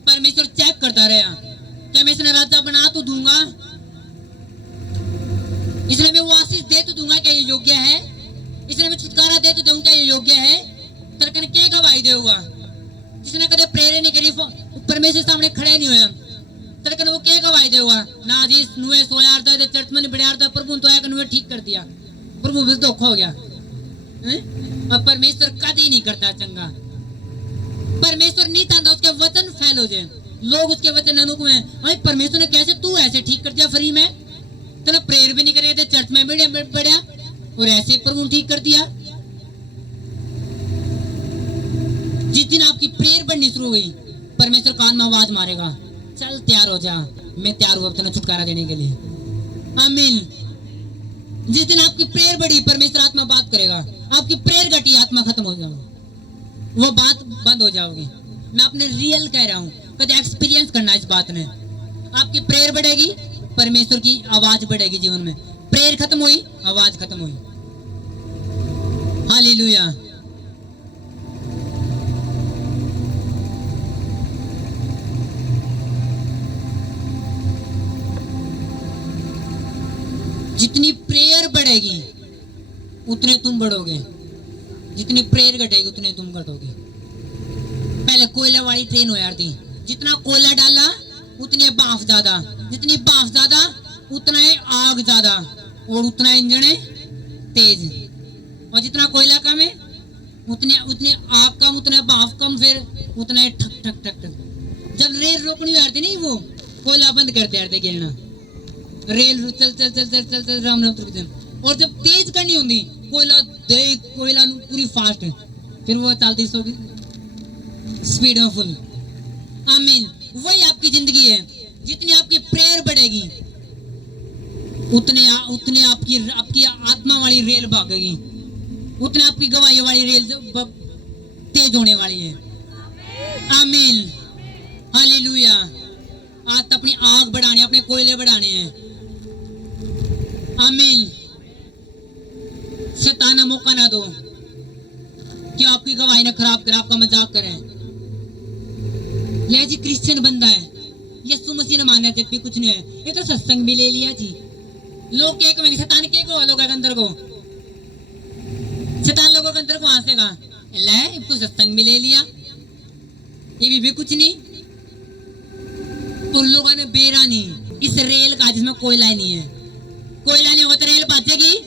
परमेश्वर चेक करता रहा, क्या मैं इसने राजा बना तो दूंगा, इसने मैं वो आशीष दे तो दूंगा, क्या ये योग्य है? इसने मैं छुटकारा दे तो दूंगा, क्या ये योग्य है? तरकन के गवाही देगा जिसने कदे प्रेरणा नहीं करी, परमेश्वर सामने खड़े नहीं होया, तरकन वो के गवाही देगा ना जी नुए सोया दे चर्च में बढ़िया था, प्रभु तो आया कनुए ठीक कर दिया, प्रभु भी धोखा हो गया। और परमेश्वर कभी नहीं करता चंगा। परमेश्वर नहीं चाहता उसके वचन फैल हो जाए, लोग उसके वचन अनुकूल हैं। भाई परमेश्वर ने कैसे तू ऐसे ठीक कर दिया फ्री में, तो ना प्रेयर भी नहीं करे थे, चर्च में बढ़िया और ऐसे प्रभु ठीक कर दिया। जिस दिन आपकी प्रेयर बढ़नी शुरू हुई, परमेश्वर कान में आवाज मारेगा, चल तैयार हो जा, मैं तैयार हूं अब तेरे छुटकारा देने के लिए। आमीन। जिस दिन आपकी प्रेयर बढ़ी, परमेश्वर आत्मा बात करेगा। आपकी प्रेयर घटी, आत्मा खत्म हो जाएगा, वो बात बंद हो जाओगी। मैं अपने रियल कह रहा हूँ, कभी एक्सपीरियंस करना इस बात ने। आपकी प्रेयर बढ़ेगी, परमेश्वर की आवाज बढ़ेगी जीवन में। प्रेयर खत्म हुई, आवाज खत्म हुई। हालेलुया। जितनी प्रेयर बढ़ेगी उतने तुम बढ़ोगे, जितनी प्रेयर घटेगी उतने तुम घटोगे। पहले कोयला वाली ट्रेन हो यार थी, जितना कोयला डाला उतनी भाफ ज्यादा, जितनी भाफ ज्यादा उतना है आग ज्यादा, और उतना इंजन है तेज, और जितना कोयला कम है उतनी उतनी आग कम, उतना भाफ कम, फिर उतना ठक ठक ठक ठक। जब रेल रोकनी होती नहीं, वो कोयला बंद कर देते गिरना, रेल चल चल चल चल चल चल राम राम तुरंत। और जब तेज करनी होती कोयला दे, कोयला पूरी फास्ट है, फिर वो चलती स्पीड में फुल। आमीन। वही आपकी जिंदगी है, जितनी आपकी प्रेयर बढ़ेगी उतने आपकी आत्मा वाली रेल भागेगी, उतने आपकी गवाही वाली रेल तेज होने वाली है। आमीन। हालेलुया। आज अपनी आग बढ़ाने, अपने कोयले बढ़ाने हैं। आमीन। शैतान मौका ना दो कि आपकी गवाही ना खराब करे, आपका मजाक करें। ले जी क्रिश्चियन बंदा है, यीशु मसीह ने माना जब भी कुछ नहीं है, ये तो सत्संग भी ले लिया जी। लोग क्या कहेंगे, शैतान के को लोगों के अंदर को, शैतान लोगों के अंदर को हंसेगा, ले इसको सत्संग भी ले लिया, ये भी कुछ नहीं। उन लोगों ने बेरा नहीं इस रेल का जिसमें कोयला नहीं है, कोयला नहीं होगा तो रेल भाजेगी?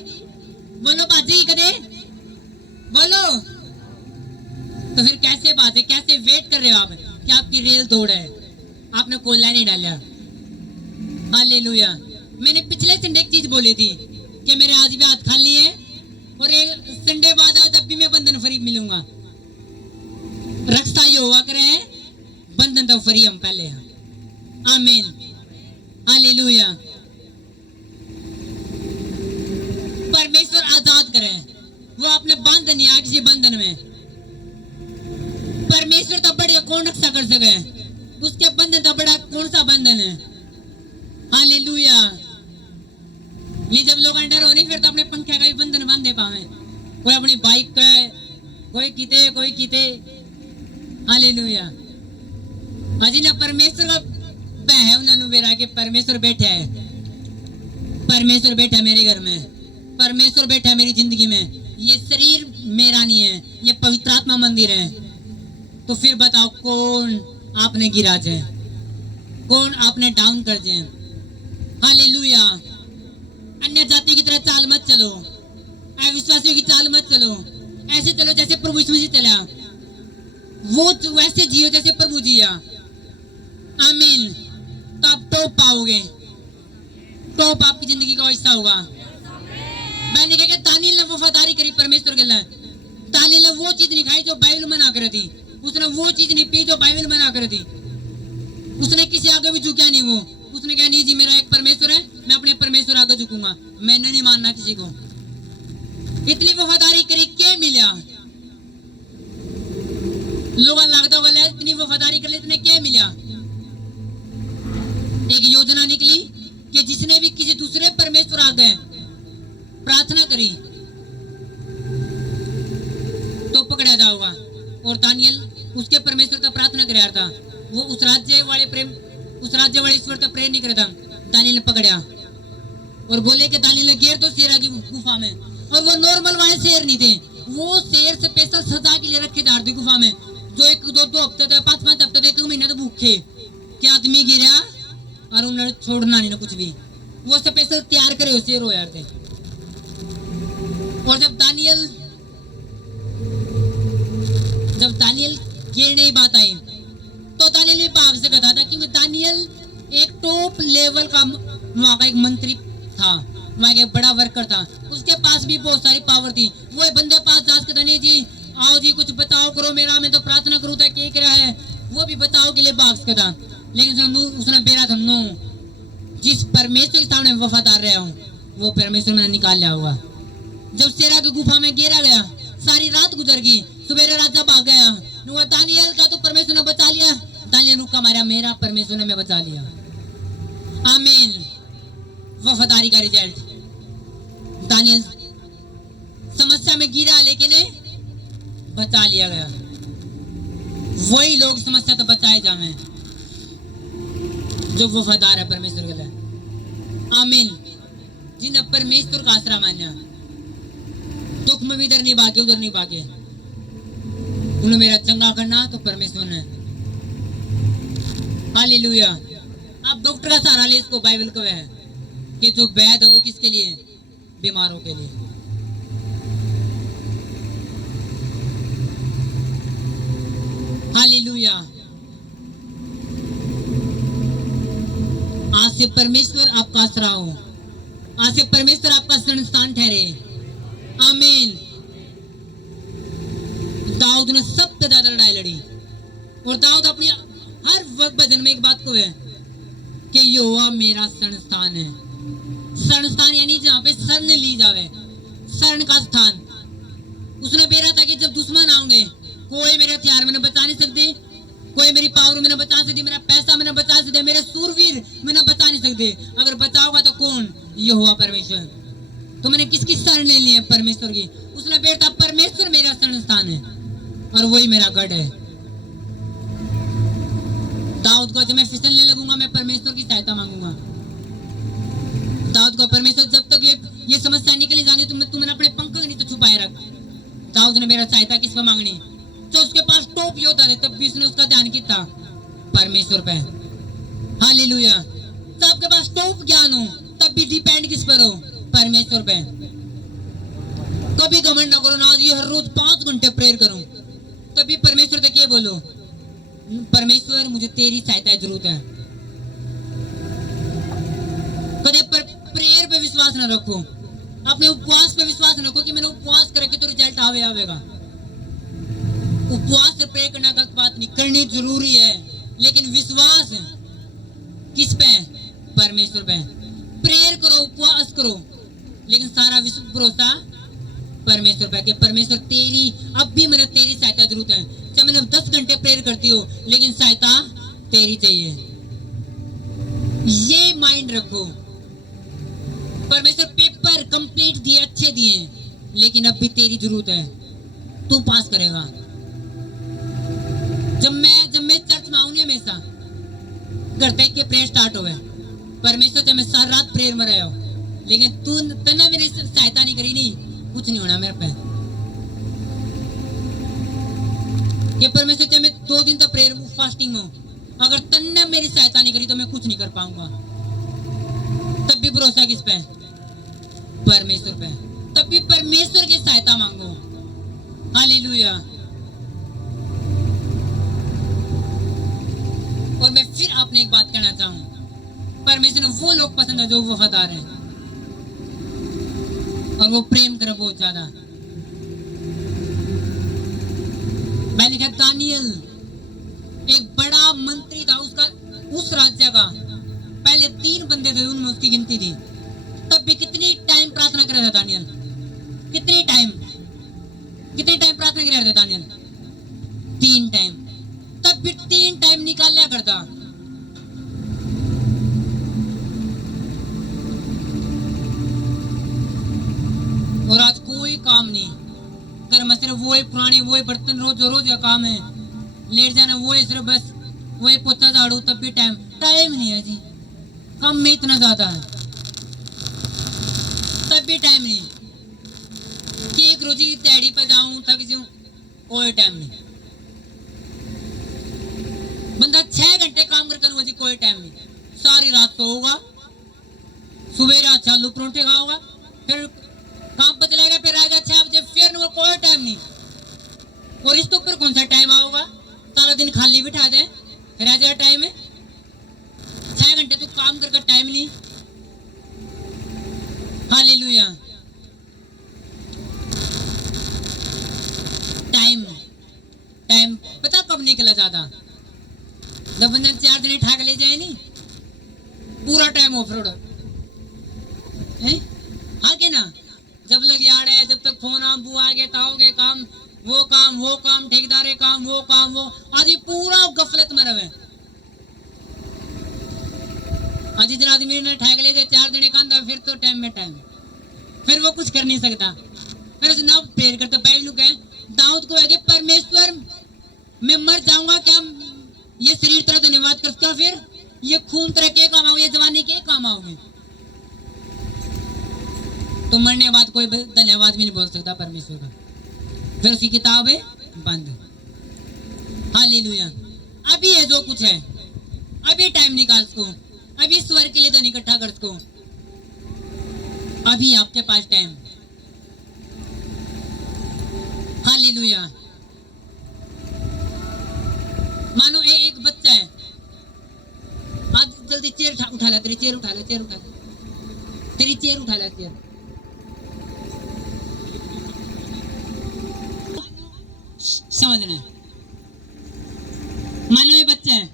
बोलो भाजेगी कदे? बोलो तो फिर कैसे बात है, कैसे वेट कर रहे हो आप कि आपकी रेल दौड़े? आपने कोयला नहीं डाला। हालेलुया। मैंने पिछले संडे एक चीज बोली थी कि मेरे आज भी हाथ खाली है और एक संडे बाद आज तब भी मैं बंधन फ्री मिलूंगा। रक्षा यहोवा करे, बंधन तो फ्री हम पहले हैं। आमीन, हालेलुया। परमेश्वर आजाद करे, वो अपने बंधन या किसी बंधन में, परमेश्वर तो बड़े कौन रक्षा कर सके, उसके बंधन तो बड़ा कौन सा बंधन है? हालेलुया। ये जब लोग अंडर हो नहीं फिर तो अपने पंखे का भी बंधन बांधे पावे, कोई अपनी बाइक का, कोई किते कोई किते। हालेलुया। अजी ना परमेश्वर का है उन्होंने बेरा के परमेश्वर बैठा है, परमेश्वर बैठा मेरे घर में, परमेश्वर बैठा है मेरी जिंदगी में। ये शरीर मेरा नहीं है, ये पवित्र आत्मा मंदिर है। तो फिर बताओ कौन आपने गिरा जाए, कौन आपने डाउन कर जाए? हालेलुया। अन्य जाति की तरह चाल मत चलो, अविश्वासियों की चाल मत चलो, ऐसे चलो जैसे प्रभु यीशु मसीह चला, वो वैसे जियो जैसे प्रभु जिया। आमीन। तो आप टॉप पाओगे, टॉप आपकी जिंदगी का हिस्सा होगा। मैंने कहा दानियल ने वफादारी करी परमेश्वर के लिए, दानियल ने वो चीज नहीं खाई जो बाइबल मना कर थी, उसने वो चीज नहीं पी जो बाइबल मना कर थी, उसने किसी आगे भी झुका नहीं। वो उसने कहा नहीं जी मेरा एक परमेश्वर है, मैं अपने परमेश्वर आगे झुकूंगा, मैंने नहीं मानना किसी को। इतनी वफादारी करी क्या मिला? लोग लगता होगा इतनी वफादारी कर ले इतने क्या मिला? एक योजना निकली कि जिसने भी किसी दूसरे परमेश्वर आगे प्रार्थना करी तो पकड़ा जाएगा। और दानियल उसके परमेश्वर का प्रार्थना कर रहा था, वो उस राज्य वाले ईश्वर का प्रेम नहीं कर रहा था। दानियल ने पकड़ा और बोले कि दानियल ने गिर तो शेरा की गुफा में, और वो नॉर्मल वाले शेर नहीं थे, वो शेर स्पेशल सजा के लिए रखे जा रहे गुफा में, जो एक दो हफ्ते थे, 5 हफ्ते थे, 1 महीना तो भूखे के आदमी गिरा और उन्होंने छोड़ना नहीं ना कुछ भी, वो स्पेशल तैयार करे शेर हो यार थे। और जब दानियल गिरने की बात आई तो दानियल भी पाप से कहा था, क्योंकि दानियल एक टॉप लेवल का वहां का एक मंत्री था, वहां का एक बड़ा वर्कर था, उसके पास भी बहुत सारी पावर थी। वो बंदे पास जांच करता नहीं जी आओ जी कुछ बताओ करो मेरा, मैं तो प्रार्थना करूँ था क्या करा है, वो भी बताओ के लिए बाक्स का था। लेकिन उसने बेरा था नो, जिस परमेश्वर के सामने वफादार रहा हूँ वो परमेश्वर मैंने निकाल लिया होगा। जब शेरा की गुफा में गिरा गया, सारी रात गुजर गई, सवेरे राजा भाग गया, दानियल का तो परमेश्वर ने बचा लिया, दानियल रुका मारा, मेरा परमेश्वर ने मैं बचा लिया। आमीन। वफादारी का रिजल्ट, दानियल समस्या में गिरा लेकिन बचा लिया गया। वही लोग समस्या तो बचाए जावे जो वफादार है परमेश्वर के लिए। आमीन। जिन्हें परमेश्वर का आसरा माना, दुख में भी इधर नहीं भागे उधर नहीं भागे, उन्हें मेरा चंगा करना तो परमेश्वर ने। हालेलुया। आप डॉक्टर का सहारा ले, इसको बाइबल को है कि जो वैद है वो किसके लिए? बीमारों के लिए। हालेलुया। आज से परमेश्वर आपका आसरा हो, आज से परमेश्वर आपका शरणस्थान ठहरे। आमीन। दाऊद ने सबसे ज्यादा लड़ाई लड़ी, और दाऊद अपनी हर वक्त भजन में एक बात को है कि यहोवा मेरा शरणस्थान है। शरणस्थान यानी जहाँ पे शरण ली जावे, शरण का स्थान। उसने बेरा था कि जब दुश्मन आएंगे कोई मेरे हथियार मैंने बचा नहीं सकते, कोई मेरी पावर मैंने बचा सकती, मेरा पैसा मैंने बचा सकते, मेरे सूरवीर मैंने बचा नहीं सकते। अगर बचाओगा तो कौन? यहोवा परमेश्वर। तो मैंने किसकी शरण ले ली है? परमेश्वर की। उसने बेटा परमेश्वर मेरा शरण स्थान है और वही मेरा गढ़ है। दाऊद को जब मैं फिसलने लगूंगा मैं परमेश्वर की सहायता मांगूंगा। दाऊद को परमेश्वर जब तक ये समस्या निकली जानी तो तू मैंने अपने पंख के नीचे छुपाए रख। दाऊद ने मेरा सहायता किस पर मांगनी? तो उसके पास टॉप योद्धा थे तब भी उसने उसका ध्यान किया परमेश्वर पे। हालेलुया। तो आपके पास टॉप ज्ञान हो तब भी डिपेंड किस पर हो? परमेश्वर पे। कभी घमंड ना करो ना आज ये हर रोज 5 घंटे प्रेयर करूं तभी परमेश्वर से क्या बोलो? परमेश्वर मुझे तेरी सहायता की जरूरत है। कदे पर प्रेयर पे विश्वास न रखो, अपने उपवास पे विश्वास न रखो कि मैंने उपवास करके तो रिजल्ट आवेगा। उपवास से प्रेयर करना गलत बात नहीं, करनी जरूरी है, लेकिन विश्वास किस पे? परमेश्वर पे। प्रेयर करो, उपवास करो, लेकिन सारा भरोसा परमेश्वर पे कि परमेश्वर तेरी अब भी मैंने तेरी सहायता जरूरत है। चाहे मैंने 10 घंटे प्रेयर करती हो लेकिन सहायता तेरी चाहिए। ये माइंड रखो। परमेश्वर पेपर कंप्लीट दिए, अच्छे दिए, लेकिन अब भी तेरी जरूरत है, तू पास करेगा। जब मैं चर्च में आऊंगी हमेशा घर तक के प्रेयर स्टार्ट होवे, परमेश्वर जब मैं सारी रात प्रेयर में रहा हूं लेकिन तूने मेरी सहायता नहीं करी, नहीं कुछ नहीं होना मेरे पे। कि परमेश्वर चाहे मैं 2 दिन तक प्रेयर फास्टिंग हूं, अगर तन्ने मेरी सहायता नहीं करी तो मैं कुछ नहीं कर पाऊंगा। तब भी भरोसा किस पे? परमेश्वर पे। तब भी परमेश्वर की सहायता मांगो। हालेलुया। और मैं फिर आपने एक बात कहना चाहूं, परमेश्वर ने वो लोग पसंद है जो वफादार हैं और वो प्रेम करे बहुत ज्यादा। मैंने लिखा दानियल एक बड़ा मंत्री था, उसका उस राज्य का पहले 3 बंदे थे, उनमें उसकी गिनती थी। तब भी कितनी टाइम प्रार्थना कर रहा था दानियल? कितनी टाइम प्रार्थना कर रहा था दानियल? 3 टाइम। तब भी 3 टाइम निकाल लिया करता। और आज कोई काम नहीं, घर में सिर्फ वही पुराने वही बर्तन रोज का काम है, लेट जाना वही सिर्फ बस वही पोछा झाड़ू, तब भी टाइम नहीं है जी, काम में इतना ज्यादा है तब भी टाइम नहीं कि एक रोजी की तैयारी पर जाऊं थक जाऊं, कोई टाइम नहीं। बंदा 6 घंटे काम कर जी, कोई टाइम नहीं। सारी रात सोऊगा, सुबह अच्छा आलू परोंठे खाओगा, फिर काम पर चलेगा, फिर आएगा 6 बजे, फिर वो कोई टाइम नहीं। और इस तो ऊपर कौन सा टाइम आओगा? सारा दिन खाली बिठा दे, फिर आ जाएगा टाइम है। 6 घंटे तो काम करके टाइम नहीं। हालेलुया। टाइम पता कब निकला ज्यादा? जब बंदा 4 दिन ठाक ले जाए नहीं, पूरा टाइम ऑफ रोड है। हाँ के ना? जब लग यार है, जब तक फोन आम आ गए ताओगे काम वो काम ठेकेदारे काम वो आज ये पूरा गफलत में रहे। आज इधर आदमी ने ठाक ले जाए 4 दिन कांदा, फिर तो टाइम में टाइम, फिर वो कुछ कर नहीं सकता। फिर ना प्रेयर करता बाइबल कहे दाऊद को है परमेश्वर मैं मर जाऊंगा क्या ये शरीर तरह धन्यवाद कर सकता, फिर ये खून तरह के काम आओगे, ये जवानी के काम आओगे, तो मरने के बाद कोई धन्यवाद भी नहीं बोल सकता परमेश्वर का। फिर उसकी किताब है बंद। हालेलुया। अभी है जो कुछ है, अभी टाइम निकाल सको, अभी स्वर के लिए धन इकट्ठा कर सको, अभी आपके पास टाइम। हालेलुया। मानो एक बच्चा है, आज जल्दी चेयर उठा ला, तेरी चेयर उठा ला, तेरी चेयर उठा ला, चेयर समझना। मान लो ये बच्चा है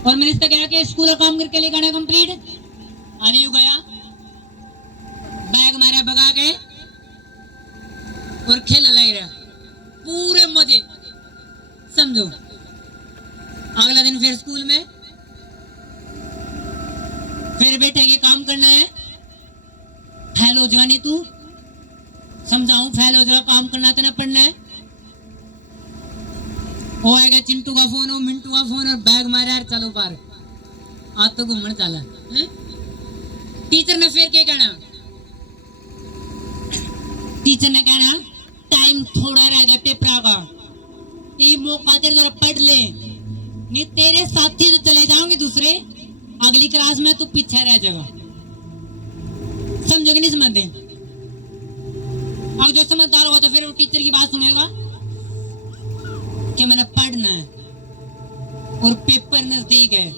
और मैंने इसका कहा कि स्कूल का काम करके ले गाना कंप्लीट, अरे यू गया बैग मारा भगा के और खेल लग रहा पूरे मजे, समझो। अगला दिन फिर स्कूल में फिर बैठे के काम करना है, फेल हो जाएगा नहीं तू, समझाऊं, फेल हो जाएगा, काम करना तो ना पड़ना है। वो आएगा चिंटू का फोन हो, मिंटू का फोन और बैग मारे यार चलो बाहर, आज तो घूमने चला। टीचर ने फिर क्या कहना, टीचर ने कहना टाइम थोड़ा रह गया पेपर का, ये मौका तेरे जरा पढ़ ले, नहीं तेरे साथी तो चले जाओगे दूसरे, अगली क्लास में तू पीछे रह जाएगा। समझोगे नहीं समझते? और जो समझदार होगा तो फिर वो टीचर की बात सुनेगा कि मैंने पढ़ना है और पेपर नजदीक है,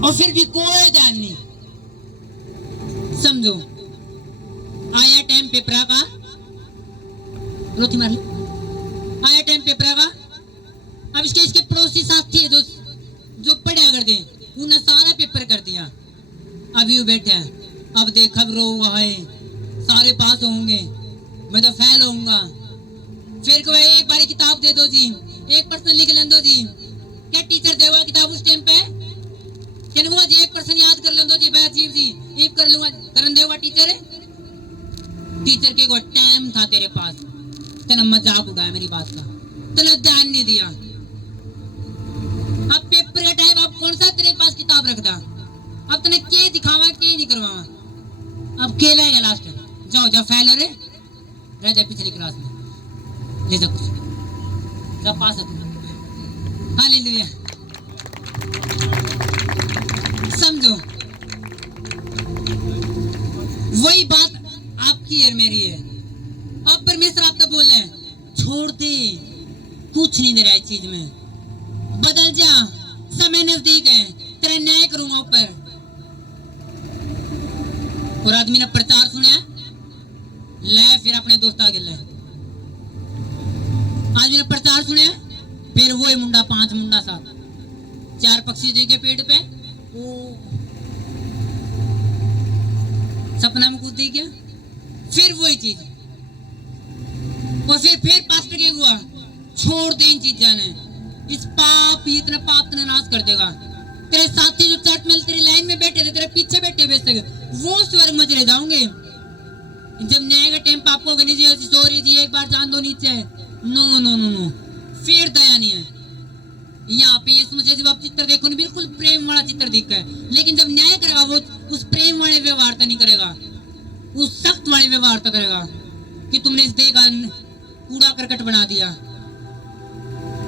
और फिर भी कोई ध्यान नहीं। समझो, आया टाइम पेपर का, रोटी मार ली, आया टाइम पेपर का। अब इसके पड़ोसी साथी है जो पढ़ा कर दे, उन्हें सारा पेपर कर दिया, अभी वो बैठे हैं, अब देख खबरों हुआ है, सारे पास होंगे, मैं तो फेल होऊंगा। फिर को एक बारी किताब दे दो जी, एक पर्सन लिख लें दो जी, क्या टीचर देगा किताब उस टाइम पे, कहूँगा जी एक पर्सन याद कर लें दो जी, जीव जी एक कर लूंगा, करन देगा टीचर। टीचर के टाइम था तेरे पास, तेना मजाक उड़ाया मेरी बात का, तेना ध्यान नहीं दिया। अब पेपर का टाइम, अब कौन सा तेरे पास किताब रखता, अब तने के दिखावा के नहीं करवावा, अब खेला है लास्ट, जाओ जाओ फेल हो रह जा पिछली क्लास में, ले जा कुछ जा पास है। हालेलुया। समझो, वही बात आपकी और मेरी है। अब परमेश्वर आप तो बोल रहे हैं छोड़ दे, कुछ नहीं दे रहा है चीज में, बदल जा, समय नजदीक है, तेरा न्याय करूंगा ऊपर। और आदमी ने प्रचार सुना, ले फिर अपने दोस्त आगे ले, आदमी ने प्रचार सुना, फिर वो मुंडा 5 मुंडा 7, 4 पक्षी देखे पेड़ पे, वो सपना में कूद दे गया, फिर वही चीज, और फिर पास्टर के हुआ, छोड़ दे इन चीजा ने, इस पाप, इतना पाप ने नाश कर देगा। तेरे साथी जो चर्च में तेरी लाइन में बैठे थे, तेरे पीछे बैठे बेचते, वो स्वर्ग में चले जाओगे। जब न्याय का टाइम पाप को गनी जी, सॉरी जी एक बार जान दो नीचे, नो नो नो नो, फिर दया नहीं है। यहाँ पे यीशु मसीह जब आप चित्र देखो, बिल्कुल प्रेम वाला चित्र दिखता है, लेकिन जब न्याय करेगा वो उस प्रेम वाले व्यवहार तो नहीं करेगा, उस सख्त वाले व्यवहार तो करेगा कि तुमने इस देह का कूड़ा करकट बना दिया,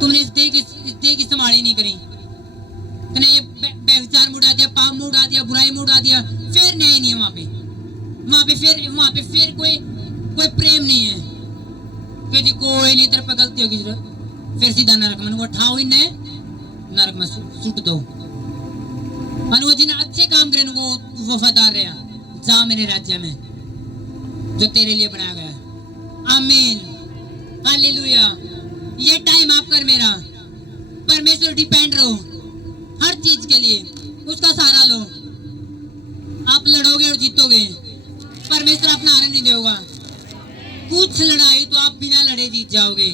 तुमने इस देह की संभाली नहीं करी, तुमने व्यभिचार में उड़ा दिया, पाप में उड़ा दिया, बुराई में उड़ा दिया, फिर न्याय नहीं है वहां पे फिर कोई प्रेम नहीं है कि जी कोई नहीं, तेरे पर गलती होगी, फिर सीधा नरक में वो उठाओ, ही नरक में सुट दो। वो जिन्हें अच्छे काम करे वो वफादार रहा, जा मेरे राज्य में जो तेरे लिए बनाया गया है। आमीन, हालेलुया। ये टाइम आपका और मेरा, परमेश्वर डिपेंड रहो हर चीज के लिए, उसका सहारा लो, आप लड़ोगे और जीतोगे, परमेश्वर अपना हार नहीं देगा। कुछ लड़ाई तो आप बिना लड़े जीत जाओगे।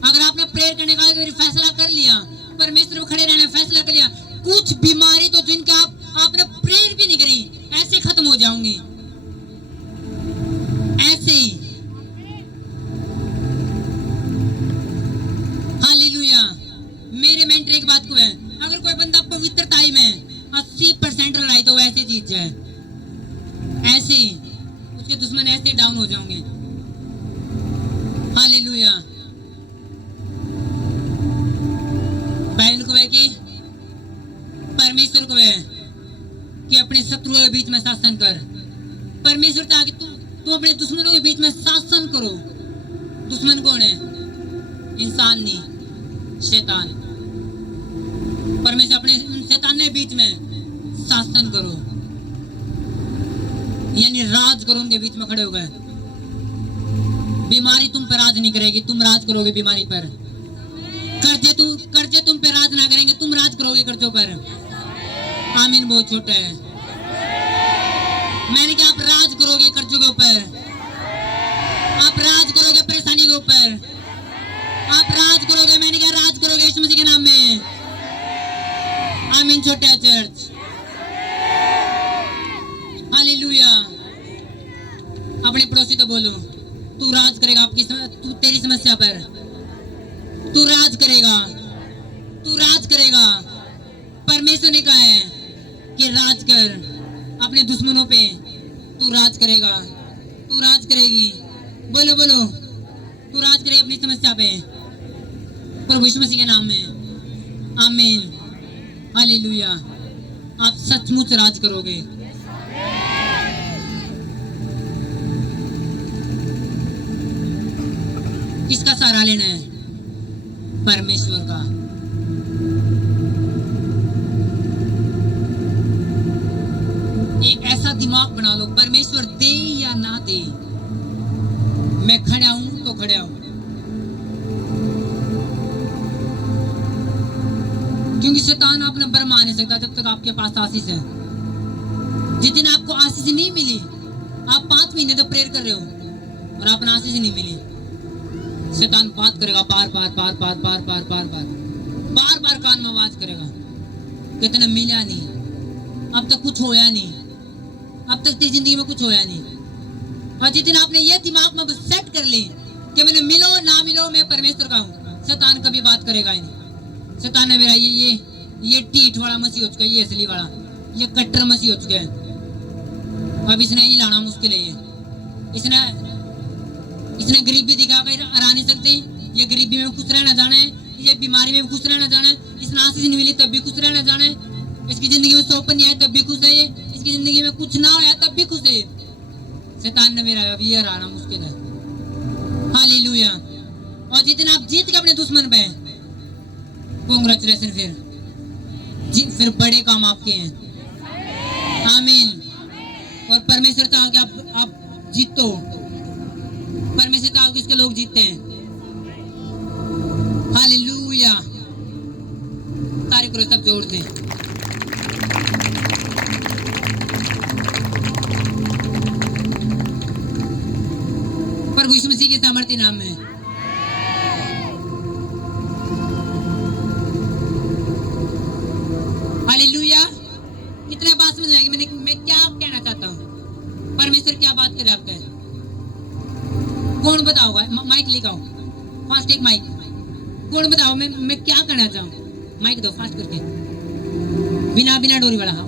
अगर आपने प्रेयर करने का फैसला कर लिया, परमेश्वर खड़े रहने फैसला कर लिया, कुछ बीमारी तो जिनके आपने प्रेयर भी नहीं करी, ऐसे खत्म हो जाओगे, ऐसे ही। हालेलुया। मेरे मेंटर एक बात को है, अगर कोई बंदा पवित्रताई में 80% लड़ाई तो वैसे जीत जाए, ऐसे उसके दुश्मन ऐसे डाउन हो जाओगे। हालेलुया। बाइबल को है कि परमेश्वर को है कि अपने शत्रुओं के बीच में शासन कर। परमेश्वर चाहे कि तुम अपने दुश्मनों के बीच में शासन करो। दुश्मन कौन है? इंसान नहीं, शैतान। परमेश्वर अपने शैतान के बीच में शासन करो, यानी राज करो, उनके बीच में खड़े हो गए। बीमारी तुम पर राज नहीं करेगी, तुम राज करोगे बीमारी पर। कर्जे तुम पे राज ना करेंगे, तुम राज करोगे कर्जों पर। आमीन। बहुत छोटा है, मैंने कहा आप राज करोगे कर्जों के ऊपर, आप राज करोगे परेशानी के ऊपर, आप राज करोगे। मैंने कहा राज करोगे यीशु मसीह के नाम में। आमीन। छोटा चर्च, अपने पड़ोसी तो बोलो, तू राज करेगा तू तेरी समस्या पर, तू राज करेगा, तू राज करेगा। परमेश्वर ने कहा है कि राज कर अपने दुश्मनों पे, तू राज करेगा, तू राज करेगी। बोलो बोलो, तू राज करेगी अपनी समस्या पे, प्रभु यीशु मसीह के नाम में, आमीन, हालेलुया। आप सचमुच राज करोगे। किसका सहारा लेना है? परमेश्वर का। एक ऐसा दिमाग बना लो, परमेश्वर दे या ना दे, मैं खड़ा हूं तो खड़ा हूं, क्योंकि शैतान आप नंबर मान नहीं सकता जब तक आपके पास आशीष है। जिस दिन आपको आशीष नहीं मिली, आप 5 महीने तो प्रेयर कर रहे हो और आपने आशीष नहीं मिली, शैतान बात करेगा, बार बार बार बार बार बार बार बार बार बार कान में आवाज करेगा, कितने मिला नहीं, अब तक कुछ होया नहीं, अब तक तेरी जिंदगी में कुछ होया नहीं। और जिस दिन आपने ये दिमाग में सेट कर ली कि मैंने मिलो ना मिलो मैं परमेश्वर का हूँ, शैतान कभी बात करेगा ही नहीं। शैतान ने मेरा ये टीठ वाला मसीह हो चुका है, ये असली वाला, ये कट्टर मसीह हो चुका है। अब इसने ही लाना मुश्किल है। इसने गरीबी दिखा कर हरा नहीं सकते। ये गरीबी में खुश रहना जाने, ये बीमारी में खुश रहना जाने, इसने आशीष नहीं मिली तब भी खुश रहना जाने, इसकी जिंदगी में सौंपन नहीं आया तब भी खुश है, ये इसकी जिंदगी में कुछ ना आया तब भी खुश है। शैतान ने मेरा अब ये हराना मुश्किल है। हालेलुया। और जिस दिन आप जीत के अपने दुश्मन पे, कांग्रेचुलेशन, फिर बड़े काम आपके हैं। आमीन। और परमेश्वर चाहो कि आप जीतो, परमेश्वर चाहो कि इसके लोग जीतते हैं। हालेलुया। तारीफ करो, सब जोड़ दें। प्रभु यीशु मसीह के सामर्थ्य नाम में हालेलुया। कितने बात समझ आएगी मैं क्या कहना चाहता हूँ, परमेश्वर क्या बात करे आपका? कौन बताओगा? माइक लेकर आओ, फास्ट एक माइक। कौन बताओ मैं क्या कहना चाहूँ? माइक दो फास्ट करके, बिना डोरी वाला। हाँ,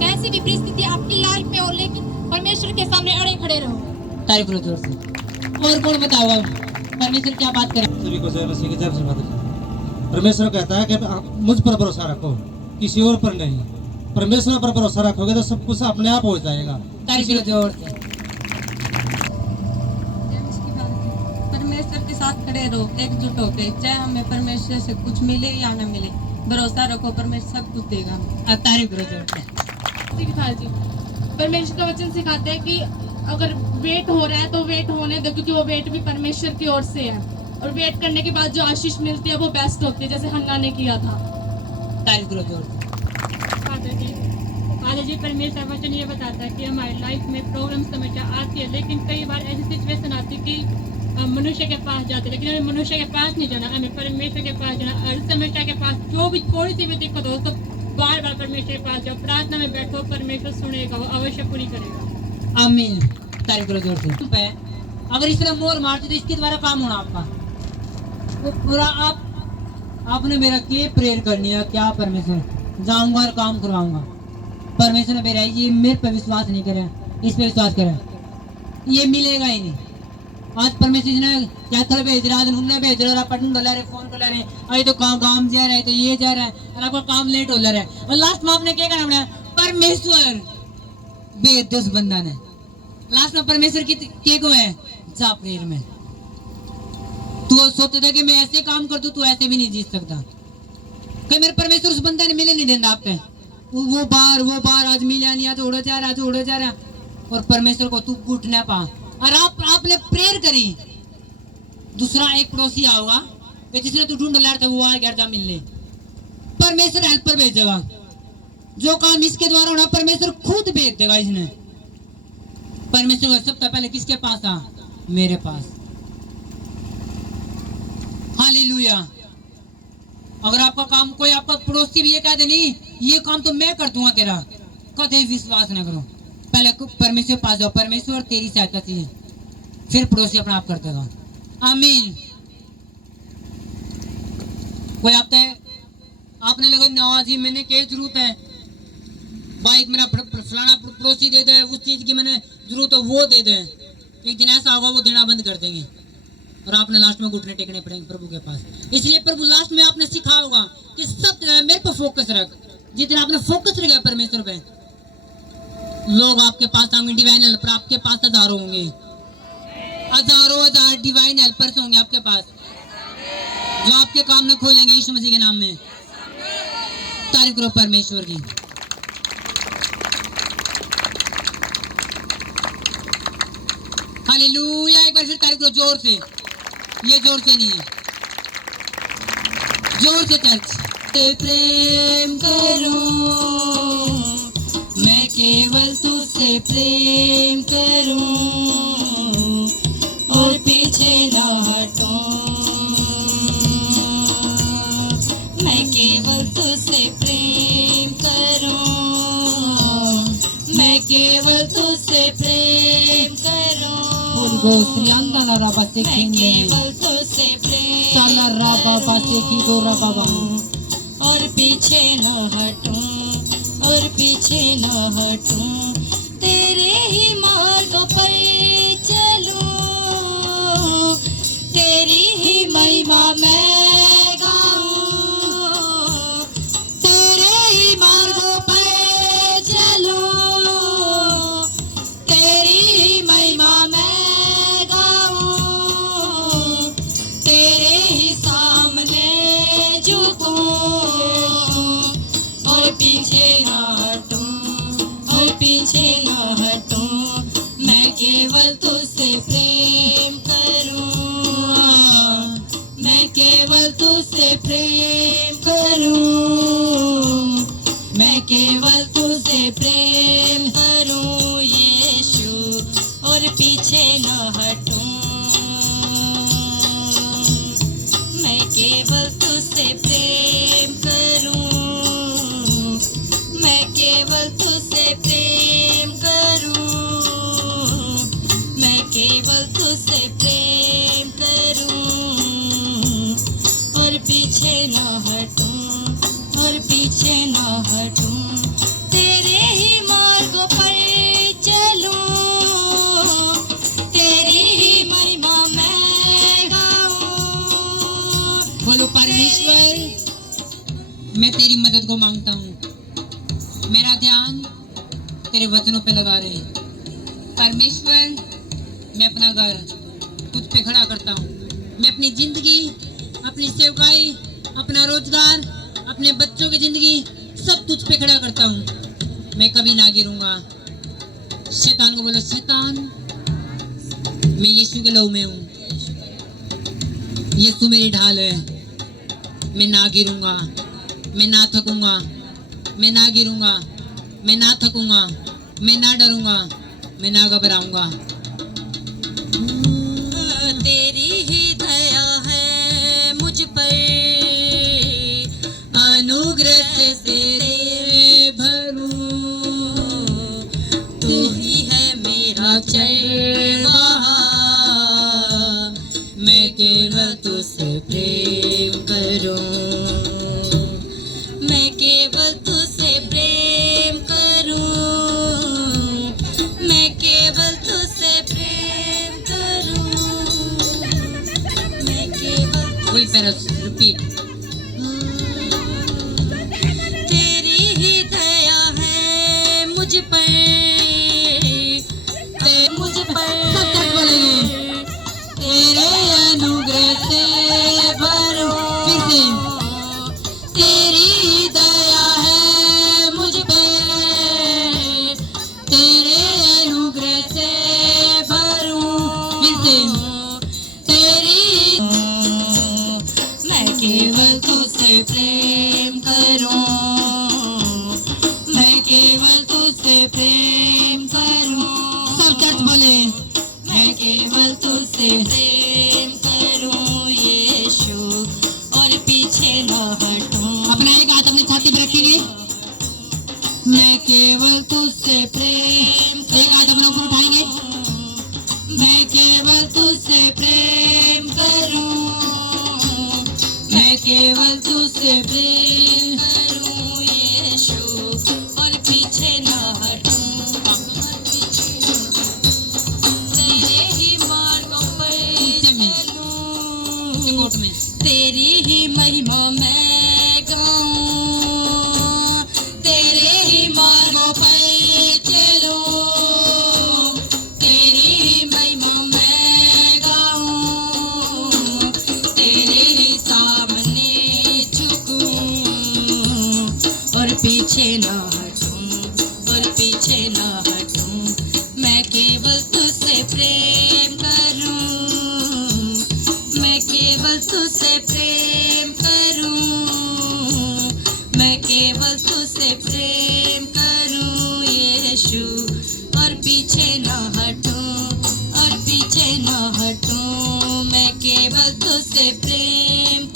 कैसी भी परिस्थिति आपकी लाइफ में हो, लेकिन परमेश्वर के सामने अड़े खड़े रहो। तारीफ करो जोर से। और कौन बताओगा परमेश्वर क्या बात करे? सभी को जय मसीह की जय श्री। परमेश्वर कहता है कि आप मुझ पर भरोसा रखो, किसी और पर नहीं। परमेश्वर पर भरोसा रखोगे तो सब कुछ अपने आप हो जाएगा। तारीफ करो जोर से। परमेश्वर के साथ खड़े रहो, एकजुट होके, चाहे हमें परमेश्वर से कुछ मिले या न मिले, भरोसा रखो, परमेश्वर सब कुछ देगा। तारीफ करो जोर से। जी, परमेश्वर का वचन सिखाते हैं कि अगर वेट हो रहा है तो वेट होने दो, क्योंकि वो वेट भी परमेश्वर की ओर से है, और वेट करने के बाद जो आशीष मिलती है वो बेस्ट होती है, जैसे हन्ना ने किया था। तारीफ करो जोर से। फादर जी, परमेश्वर वचन ये बताता है कि हमारी लाइफ में प्रॉब्लम समस्या आती है, लेकिन कई बार ऐसी सिचुएशन आती है कि हम मनुष्य के पास जाते, लेकिन हमें मनुष्य के पास नहीं जाना, हमें परमेश्वर के पास जाना। हर समस्या के पास जो भी थोड़ी सी भी दिक्कत हो तो बार बार परमेश्वर के पास जाओ, प्रार्थना में बैठो, परमेश्वर सुनेगा, वो अवश्य पूरी करेगा। आमीन। तारीफ करो जोर से। अगर इस तरह मोर मारते तो इसके द्वारा काम होना आपका वो पूरा। आपने मेरा क्या प्रेयर करनी है? क्या परमेश्वर जाऊंगा और काम करवाऊंगा? परमेश्वर ने मेरा ये मेरे पे विश्वास नहीं करे, इस पे विश्वास करे, ये मिलेगा ही नहीं। आज परमेश्वर जी ने कैथल भेज रहा है, उन्हें भेज रहा है, पटन डोला रहे, फोन कर रहे, अरे तो काम जा रहा है, तो ये जा रहा है, और आपका काम लेट हो रहा है, और लास्ट में आपने क्या करना पड़ा? परमेश्वर बेदोष बंदा ने लास्ट में परमेश्वर की के को है जा प्रेयर में। तू सोचता था कि मैं ऐसे काम कर दूं, तू ऐसे भी नहीं जीत सकता। कहीं मेरे परमेश्वर उस बंदा ने मिले नहीं देना आप पे। वो बार आज मिला नहीं, आज उड़ जा रहा, और परमेश्वर को तू घुट ना पा। और आपने प्रेयर करी, दूसरा एक पड़ोसी आओगा जिसने तू ढूंढ ला था, वो आ गया मिल ले, परमेश्वर हेल्पर भेजेगा। जो काम इसके द्वारा होना परमेश्वर खुद भेज देगा। इसने परमेश्वर सबसे पहले किसके पास आ? मेरे पास। हालेलुया। अगर आपका काम कोई आपका पड़ोसी भी ये कह दे नहीं ये काम तो मैं कर दूंगा तेरा, कभी विश्वास ना करो। पहले परमेश्वर पास जाओ, परमेश्वर तेरी सहायता चाहिए, फिर पड़ोसी अपना आप कर देगा। आमीन। कोई आपने लगा ना जी मैंने क्या जरूरत है, बाइक मेरा फलाना पड़ोसी दे दे, उस चीज की मैंने जरूरत है वो दे दे। एक दिन ऐसा होगा वो देना बंद कर देंगे और आपने लास्ट में घुटने टेकने पड़ेंगे प्रभु के पास। इसलिए प्रभु लास्ट में आपने सिखा होगा कि सब मेरे पर फोकस रख। जितना आपने फोकस रखा परमेश्वर पे, लोग आपके पास आएंगे डिवाइन हेल्पर, आपके पास हजारों होंगे, हजारों हजार डिवाइन हेल्पर्स होंगे आपके पास जो आपके काम में खोलेंगे यीशु मसीह के नाम में। तारीफ करो परमेश्वर की। हालेलुया। एक बार फिर तारीफ करो जोर से, ये जोर से नहीं है, जोर से चर्च। प्रेम करूं मैं, केवल तुझसे प्रेम करूं और पीछे ना हटूं। मैं केवल तुझसे प्रेम करूं, मैं केवल तुझसे प्रेम करूं। मैं केवल तुझसे प्रेम और पीछे न हटूं, और पीछे न हटूं। तेरे ही मार्ग पर चलूं, तेरी ही महिमा मैं गाऊं। तेरे ही मार्ग पर चलूं, तेरी ही महिमा मैं गाऊं। तेरे ही सामने झुकूं और पीछे ना हटूं, और पीछे ना हटूं। मैं केवल तुझसे प्रेम करूं, मैं केवल तुझसे प्रेम करूं। मैं केवल तुझसे प्रेम करूं यीशु, और पीछे ना हटूं। मैं केवल तुझसे प्रेम करूं, मैं केवल तुझसे प्रेम करूं। मैं केवल तुझसे प्रेम करूं और पीछे ना हटूं, और पीछे ना हटूं। तेरे ही मार्ग पर चलूं, तेरी ही महिमा मैं गाऊं। बोलो परमेश्वर मैं तेरी मदद को मांगता हूँ, मेरा ध्यान तेरे वचनों पे लगा रहे। परमेश्वर मैं अपना घर तुझ पे खड़ा करता हूँ, मैं अपनी जिंदगी, अपनी सेवकाई, अपना रोजगार, अपने बच्चों की जिंदगी सब तुझ पे खड़ा करता हूँ। मैं कभी ना गिरूंगा। शैतान को बोलो शैतान मैं यीशु के लहू में हूँ, यीशु मेरी ढाल है, मैं ना गिरूंगा, मैं ना थकूंगा, मैं ना गिरूंगा, मैं ना थकूंगा, मैं ना डरूंगा, मैं ना घबराऊंगा। तेरी ही दया है मुझ पर, अनुग्रह से तेरे भरूं, तू ही है मेरा चरवाहा। मैं केवल तुझसे प्रेम करूं, मैं केवल तुझसे प्रेम करूं, मैं केवल तुझसे प्रेम करूं। मैं केवल वही पैरा रिपीट। तेरी ही दया है मुझ पर, मुझ पर। सब तक बोलेंगे तेरे अनुग्रह से भरूं। फिर से तेरी दया है मुझ पर, तेरे अनुग्रह से भरूं। फिर से तेरी मैं केवल तुझसे प्रेम करूं, मैं केवल तुझसे प्रेम करूं। सब चर्च बोले मैं केवल तुझसे प्रेम करूं यीशु, और पीछे न हटूं। मैं केवल तुझसे प्रेम करूं यीशु और पीछे न हटूं तेरे ही मार्गों पर चलूं तेरी ही महिमा मैं गाऊं तेरे ही मार्गों पर चलूं तेरी ही महिमा मैं गाऊं तेरे ही सामने झुकूं और पीछे न हटूं और पीछे न हटूं मैं केवल तुझसे प्रेम करूं मैं केवल तुझसे प्रेम करूं मैं केवल तुझसे प्रेम करूं यीशु और पीछे न हटूं और पीछे न हटूं मैं केवल तुझसे प्रेम